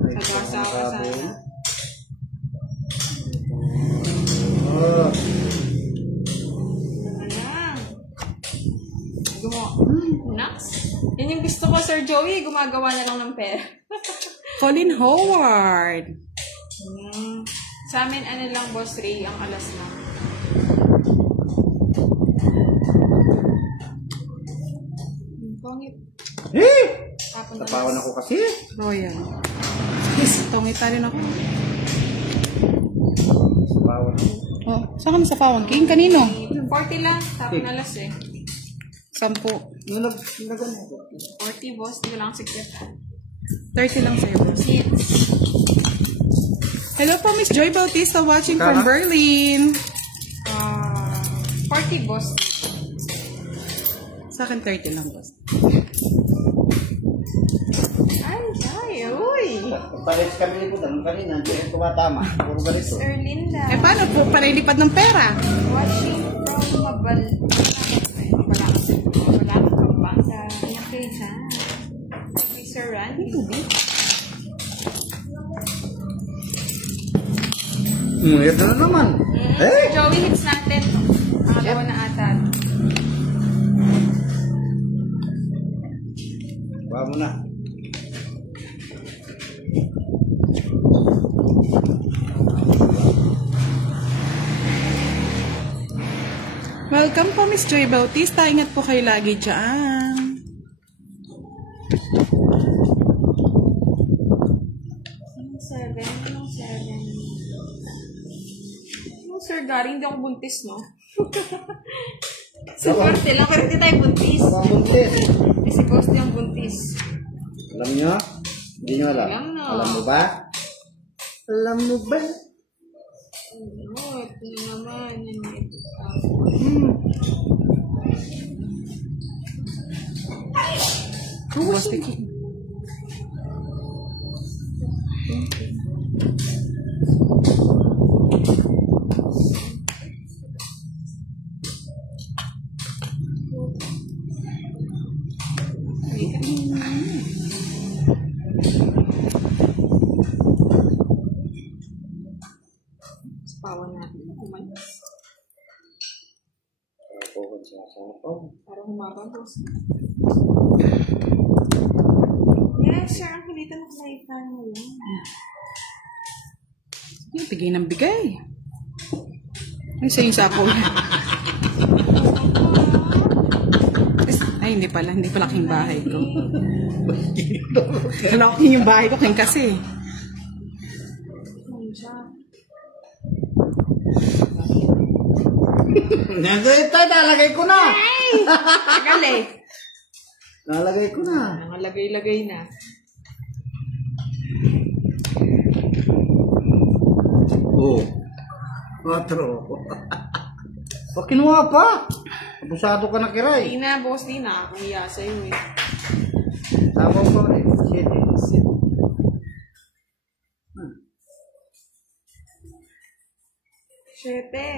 Nag-asawa sana. Oh. Nuts? Yan yung gusto ko, Sir Joey. Gumagawa na lang ng pera. Colin Howard. Sa amin, ano lang, Boss Ray, ang alas na. Pangit. Eh! Tapon na Tapawan ako kasi. Royal. Yes, tongita rin ako. Tapawan ako. Oh, saan ka nasapawan? King, kanino? 40 lang. Tapon na alas eh. 10. Nagano ako. 40, boss. Hindi ko lang secret. 30 lang sa'yo. Seats. Hello po, Miss Joy Bautista watching from Berlin. 40, boss. Sa akin, 30 lang, boss. Ay, uy. Pares kami ni Budang kanina. Hindi ko tumatama. Puro ganito. Sir Linda. Eh, paano po panilipad ng pera? Watching from Mabalang, Pampanga. Ayan kayo dyan. Kay Sir Randy. Ito na naman. Eh! Joey, hits natin. Nakagawa na ata. Bawa mo na. Welcome po, Miss Joy Bautista. Ingat po kayo lagi dyan. Sir Gary, hindi ako buntis, no? Sa parte lang, pero hindi tayo buntis. Ang buntis. Si Costi ang buntis. Alam nyo? Hindi nyo alam. Alam na. Alam mo ba? Alam mo ba? Oo, ito naman. Gusto ko. Pawan natin. Kumalas. Para humabagos. Yes, sir. Ang kulita ng kulita mo yun. Bigay ng bigay. Ay, sa yung sapo. Ay, hindi pala. Hindi pala king bahay ko. Kalaking yung bahay ko, king kasi. Nandito, nalagay ko na. Tagal eh. Nalagay ko na. Nangalagay-lagay na. Oo. 4. O, kinuha pa. Abusado ka na kiray. Hindi na, boss. Di na. Akong iya sa'yo eh. Tama ko rin. 7. Siyete.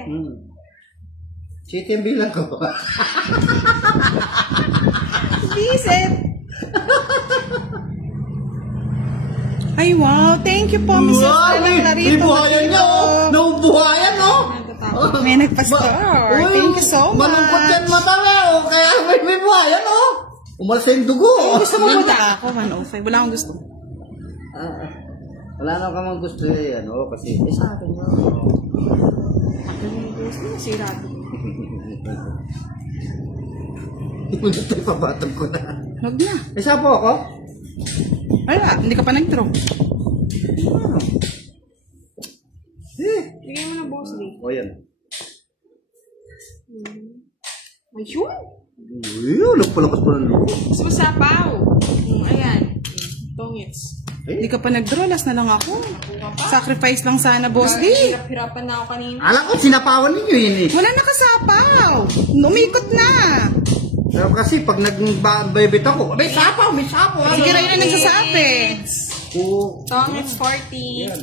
City ang bilang ko. Visit! Ay, wow. Thank you po, Mrs. Stella Clarito. May buhayan niya, oh. Naubuhayan, oh. May nagpa-store. Thank you so much. Malungkot yan mata na, oh. Kaya may buhayan, oh. Umalas yung dugo, oh. Gusto mo muna ako, 105. Wala akong gusto. Wala na kamang gusto eh, ano, kasi sa akin yun. Akin yung gusto na sirado. Ito pabatag ko na. Huwag na. Isa po ako? Wala, hindi ka pa nag-draw. Bigyan mo na boss D. O yan. Ayun! Uy, nagpalakas pa ng loob. Gusto mo sapaw? Ayan. Tongits. Hindi ka pa nag-draw, last na lang ako. Sacrifice lang sana, boss D. Hirap-hirapan na ako kanina. Alam ko, sinapawan ninyo yun eh. Wala nakasapaw. Umikot na. Pero kasi pag nagbabibit ako, may sapaw, may sapaw. Sige na yun ang nagsasabi. Oo. Tongits 40. Yan.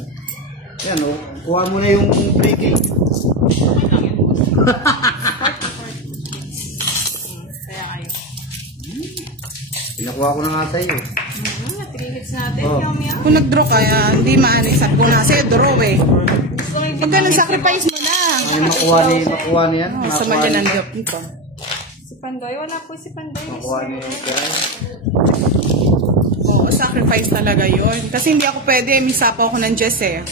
Yan, oh. Kuha mo na yung breaking. Okay lang yan, boss. 40. Kaya kayo. Pinakuha ko na nga sa'yo. Na-3 hits natin. Oh. Yum. Kung nag-draw ka, hindi maanisap ko na. Sa'yo, draw eh. Gusto ko yung Pag ganun, sacrifice mo lang. Ay, makuha niya yan. Oh, sama dyan ang joke nito. si Pandoy. Wala po si Pandoy. Makuha niya yung kaya. Oo, sacrifice talaga yun. Kasi hindi ako pwede, may sapaw ako ng Jess eh.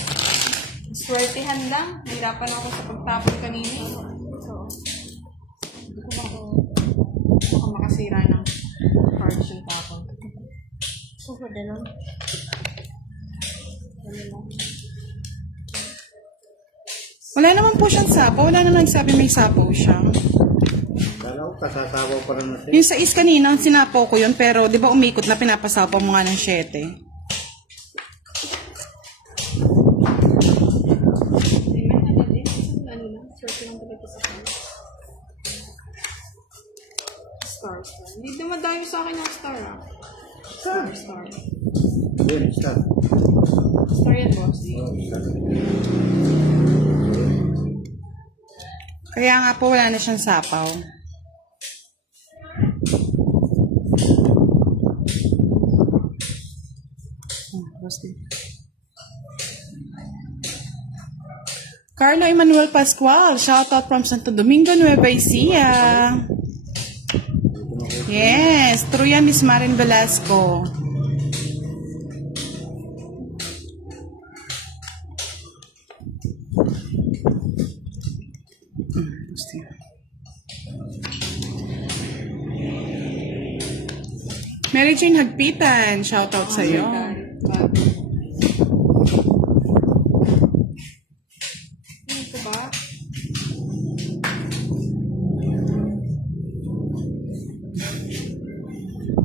Swertihan lang. Nahirapan ako sa pagtapon kanina. So, hindi ko makasira ng cards yung tapon. So, pwede lang. Wala naman po siyang sapaw. Wala naman nagsabi may sapaw siya. Kala ko, kasasabaw pa rin na siya. Yung sa is kanina, sinapaw ko yun. Pero di ba umikot na pinapasapaw mo nga ng 7. Star. Hindi dumadayo sa akin yung star, ah. Star. Yan, isa. Star yan, boss. Kaya nga po, wala na siyang sapaw. Carlo Emmanuel Pascual, shoutout from Santo Domingo, Nueva Ecija. Yes, Truya Miss Marin Velasco. Mary Jane Hagpitan, shoutout sa iyo. Ito ba?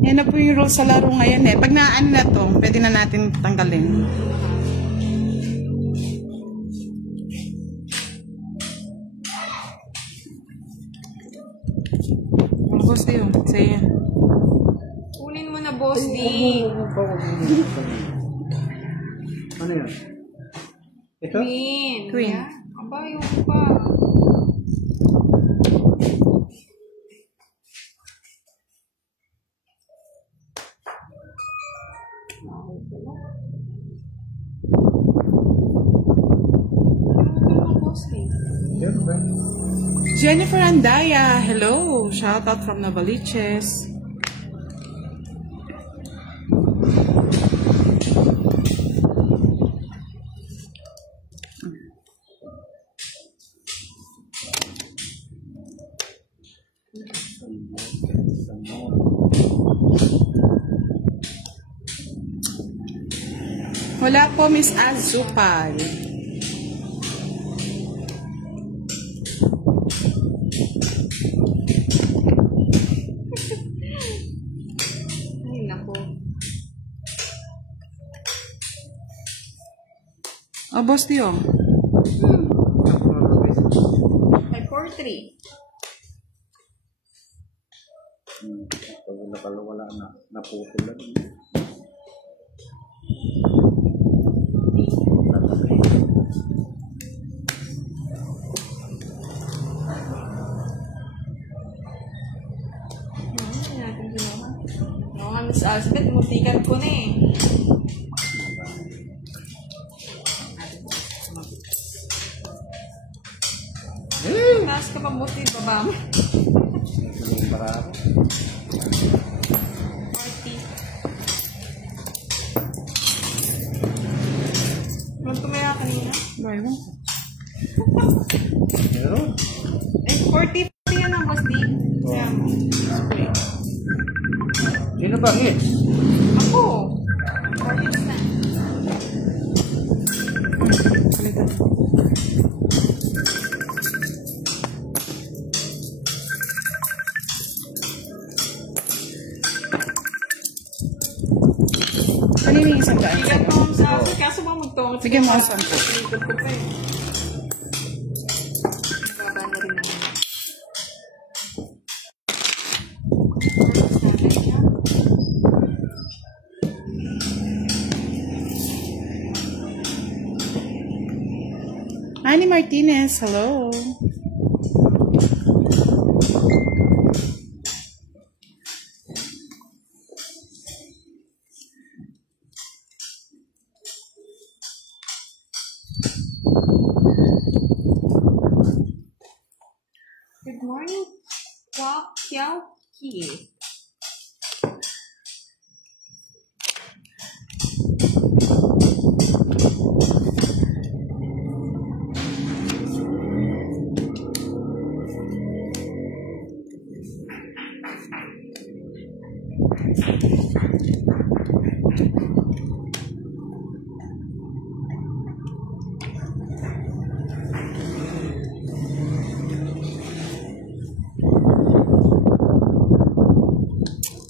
Yan na po yung rules sa laro ngayon eh. Pag naano na to, pwede na natin tanggalin. Ano boss yun? Say Kunin mo na, boss D. Ano yun? Ito? Queen. Queen. Yeah. Aba, yung pa. Yan ba? Jennifer Andaya, hello. Shoutout from Novaliches. Wala po, Miss Azupal. Ay, nako. Oh, boss Tio. Ay, 4-3. Pag wala na, naputol lang. Miss Alsbeth, mutikan ko na eh. kamuti baba mo. Para ako. 40. Nung tumaya kanina? Boy, mo. Meron? Eh, 40 yan ang boss D. Kaya mo. Sino ba hits? Ako. 40 na. Ano yung isang daan? Bigat mo sa akin. Kaso ba magtong? Bigyan mo ang 10. Ikot ko pa eh. Baba na rin naman. Annie Martinez, hello. Good morning, Kiao Ki.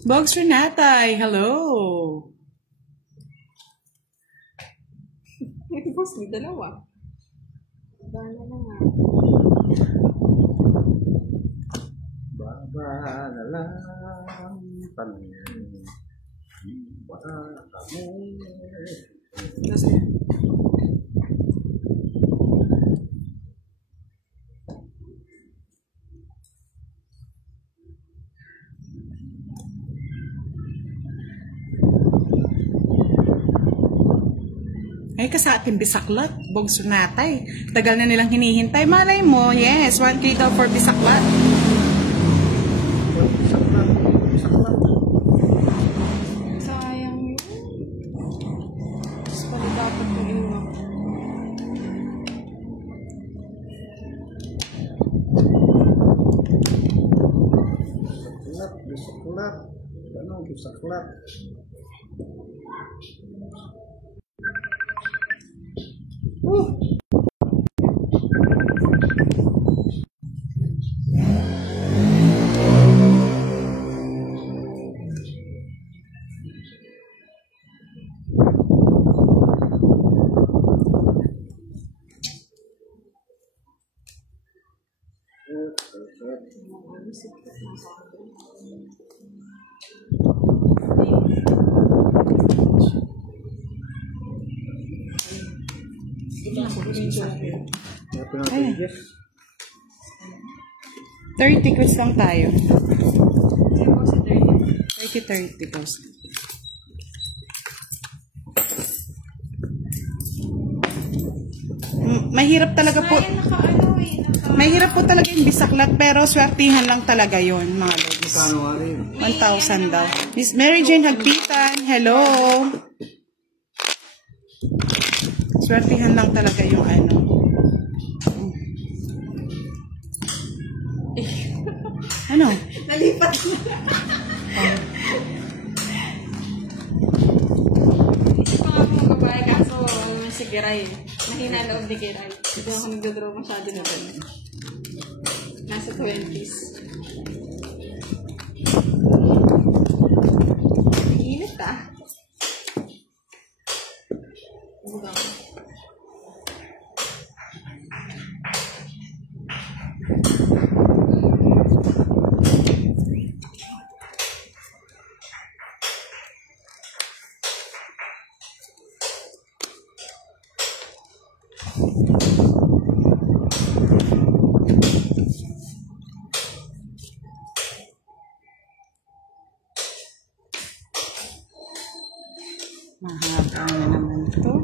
Bogs Renatay, hello. Ito boss, may dalawa. Dalawa na nga. Baba na lang tanong. Baka kami. Ay, ka sa ating bisaklat, Bogs Renatay. Tagal na nilang hinihintay. Malay mo, yes, 1K daw for bisaklat. Saklat. Saklat. Sayang yun. Tapos pala dapat yung iwan. Saklat. Bisaklat. Ano, bisaklat. Ay. 30 quits lang tayo. 30 boss. Mahirap talaga po. Mahirap po talaga yung bisaklat pero swertihan lang talaga yon mga lods. Kano nga rin? 1,000 daw. Miss Mary Jane Hagpitan, hello. Swertihan lang talaga yung ano. Ano? Nalipat na. Ito nga po babae kaso si Kiray. Mahina loob ni Kiray. Hindi ako nagdodraw masyado na ba. Nasa 20s. Init ah. Bugang. Mahaba na naman to.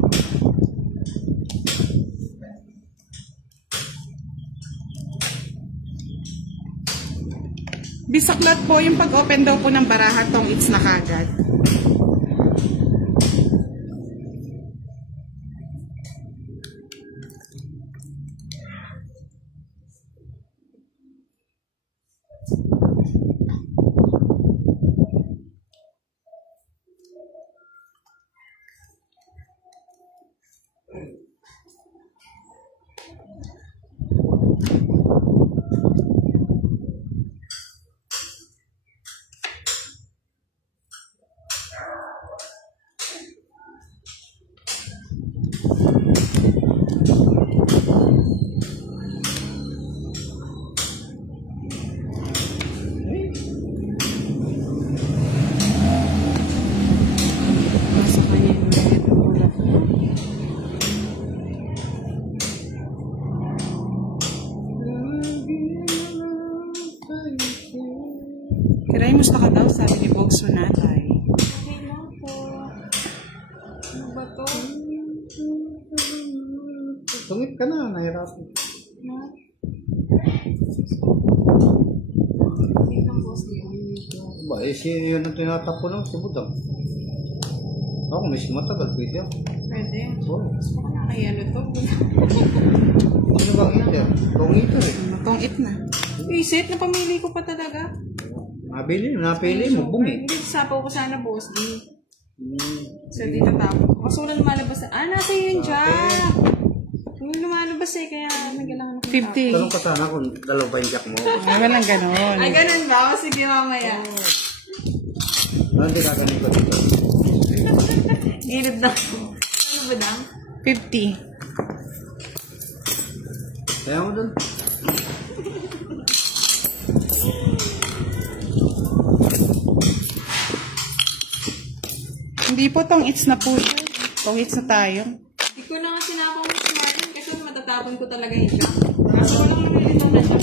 Bisaklat po yung pag-open daw po ng baraha tong it's na kagad. Kiray, musta ka daw? Sabi ni Bogso Natay. Okay na po. Ano ba to? Tungit ka na, nahirapan. No? Hindi lang boss niya. Ba, yun ang tinatapo ng si Budang. Ako, mismo matagal, pwede ako. Pwede. Oo. Gusto ko na kay ano to. Ano bang heater? Itong heater eh. Matong it na. Isit na pamili ko pa talaga. Napili mo, bumi. Hindi, sapaw ko sana boss. So, dito tapo. Kaso wala lumalabas na. Nasa yun dyan. Yung lumalabas eh, kaya nagkailangan ko. 50. Tanong ka sana kung dalawa pa yung jack mo. Ay, walang ganon. Ay, ganun ba? O, sige mamaya. Hindi kakanin ko dito. Inid na. Ano ba dang? 50. Kaya mo dun. Hindi po tong it's na po siya. Tong it's na tayo. Hindi ko na nga sinakong smartphone kasi matatapon ko talaga yung jack. Kaso walang nalilitaw na jack.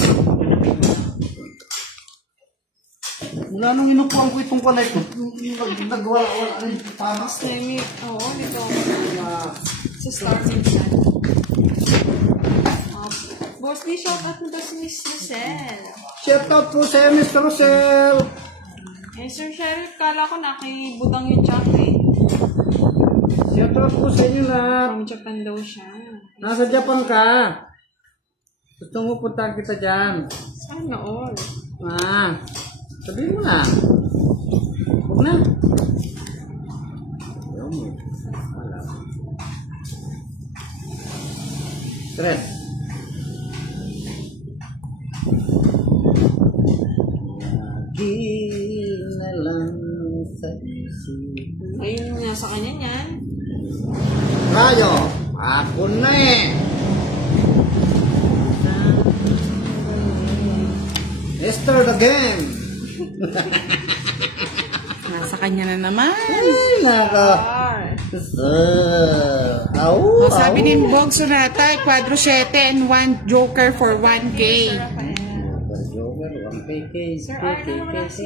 Mula nung inupuan ko itong kulay ko, nagwala-wala rin parang. Semi, oo, dito ako sa starting set. Boss, di shout out mo daw si Miss Lucelle. Shout out po sa Mr. Rosel. Eh, Sir Sheriff, kala ko nakibutang yung jack eh. Shout out po sa inyo lahat. From Japan daw siya. Nasa Japan ka. Gusto mo punta kita dyan. Sana all. Sabihin mo na. Huwag na. Ayaw mo. Wala. Stress. Lagi na lang sa isip. Ayun nga sa kanya niyan. Rayo, ako na eh. Esther again. Nasa kanya na naman. Ay, naka. O, sabi ni Bogso Natay, quadro 7 and 1 joker for 1K. Joker, 1KK. Sir Arnold, wala si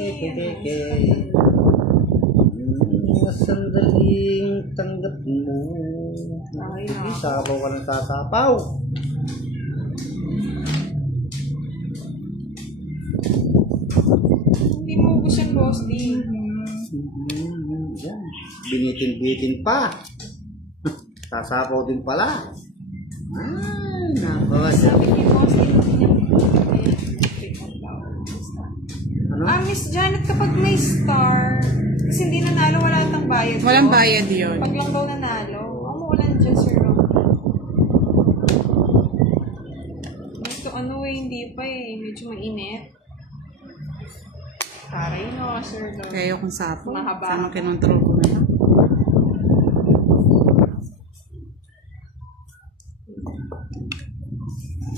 Masandaling tanggap mo. Ay, Hindi, sabaw ka ng sasapaw. hindi mo ubus yung boss di. Yan. Binitin-bitin pa. Sasapaw din pala. Ay, napakasya. Sabi ni boss di, hindi niya Ano? Miss Janet, kapag may star, kasi hindi nanalo, wala tang bayad. Walang no? bayad yun. Pag lang daw nanalo, umuulan dyan, Sir Ron. Gusto ano eh, hindi pa eh, medyo mainit. Taray no, Sir Ron. Kaya kung sapo. Mahaba. Sana kinontrol ko na lang.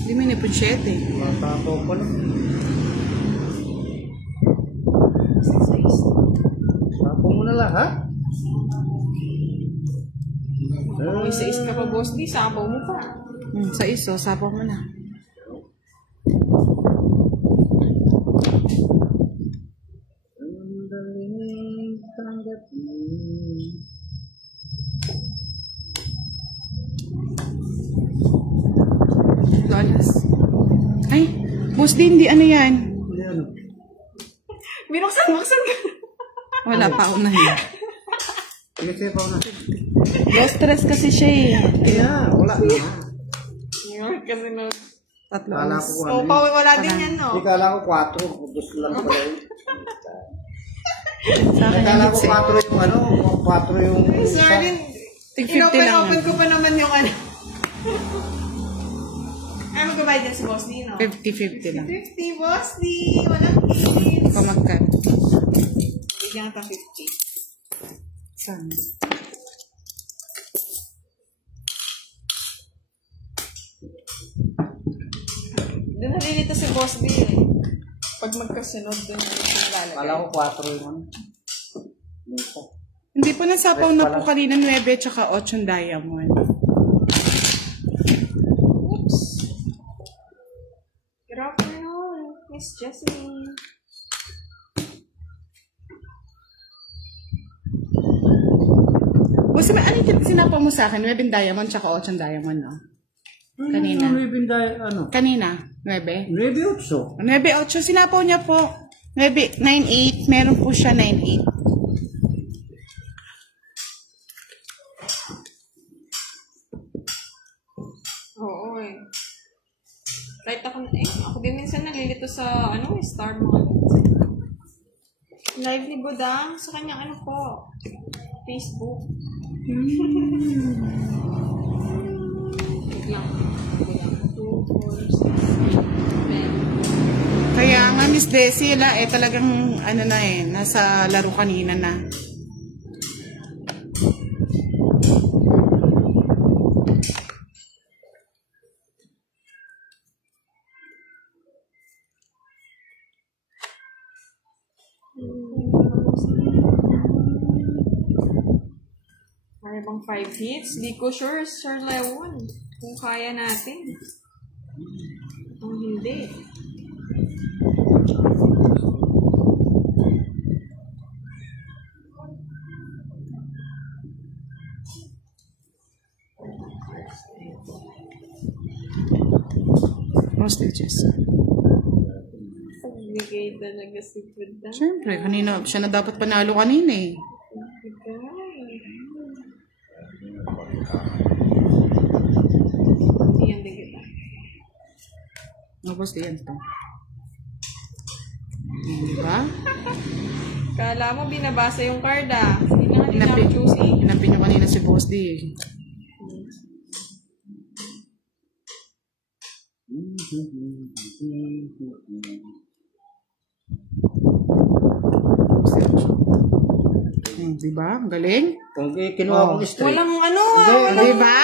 Hindi mo nipon 7 eh. Sasapaw pa lang. Sapaw mo na lahat. Kung isa-is ka pa, boss, di, sabaw mo pa. Sa iso, sapo mo na. Sandaling tanggap mo. Lolas. Ay, boss din, di ano yan? Hindi ano. Binuksan ka. Wala pa ako na yun. Sige, sige pa na. Low stress kasi siya eh. Kaya, wala na. Kasi na. Tatlo. Kala ko kung Oh, ano Pao, wala din yan, no? Hindi, kala ko 4. Dos lang pala yun. Sa akin Kala ko yung 4 yung ano, 4 yung isa. Sorry. Tig 50 lang. Inopen ko pa naman yung ano. Ay, magbabayad yan si Boss D, no? 50-50 lang. 50, Boss D. Walang kids. Ikaw magkano? Bigyan ka 50. Saan? Doon nalilito si Boss D, eh. Pag magkasunod, doon na yung lalagay. Kala ko 4 yung ano. Ito. Hindi po nasapaw na po kanina 9 tsaka 8 diamond. Oops. Good afternoon, Miss Jessie. Boss, ano yung sinapaw mo sa akin? 9 diamond tsaka 8 diamond, no? Kanina. Ano? Kanina? 9? 9-8. 9-8. Sinapaw niya po. 9-8. Meron po siya 9-8. Oo, eh. Kahit ako din minsan nalilito sa, star mga live ni Budang sa kanyang Facebook. Wait lang. 2, 4, 6, 7. Kaya nga, Miss Desi, talagang, nasa laro kanina na. May bang 5 hits? Di ko sure, Sir Lewon. Kung kaya natin. Kung hindi. Hostages. Pagbigay talaga si Budang. Siyempre, kanina, siya na dapat panalo kanina eh. Iyan din kita. Tapos diyan to. Diba? Kala mo binabasa yung card ah. Hindi nga din ako choosing. Hinapin nyo kanina si Boss D. Diba? Ang galing? Kung kinuha kong straight. Walang Diba?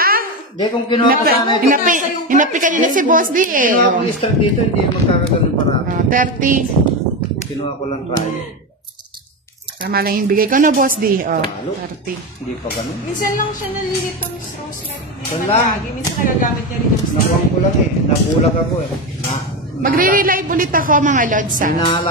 Hindi, kung kinuha ko sana ito. Hinapi kanina si Boss D eh. Kinuha kong straight dito, hindi magkakaganon parati. 30. Kinuha ko lang try. Tama lang yung bigay ko na, Boss D. Talo. 30. Hindi pa ganun. Minsan lang siya nalilito, Miss Rosemary. Hindi Wala. naman lagi. Minsan nagagamit niya rin yung Nakuha ko lang eh. Nabulag ako eh. Magre-relive ulit ako, mga Lods. Inala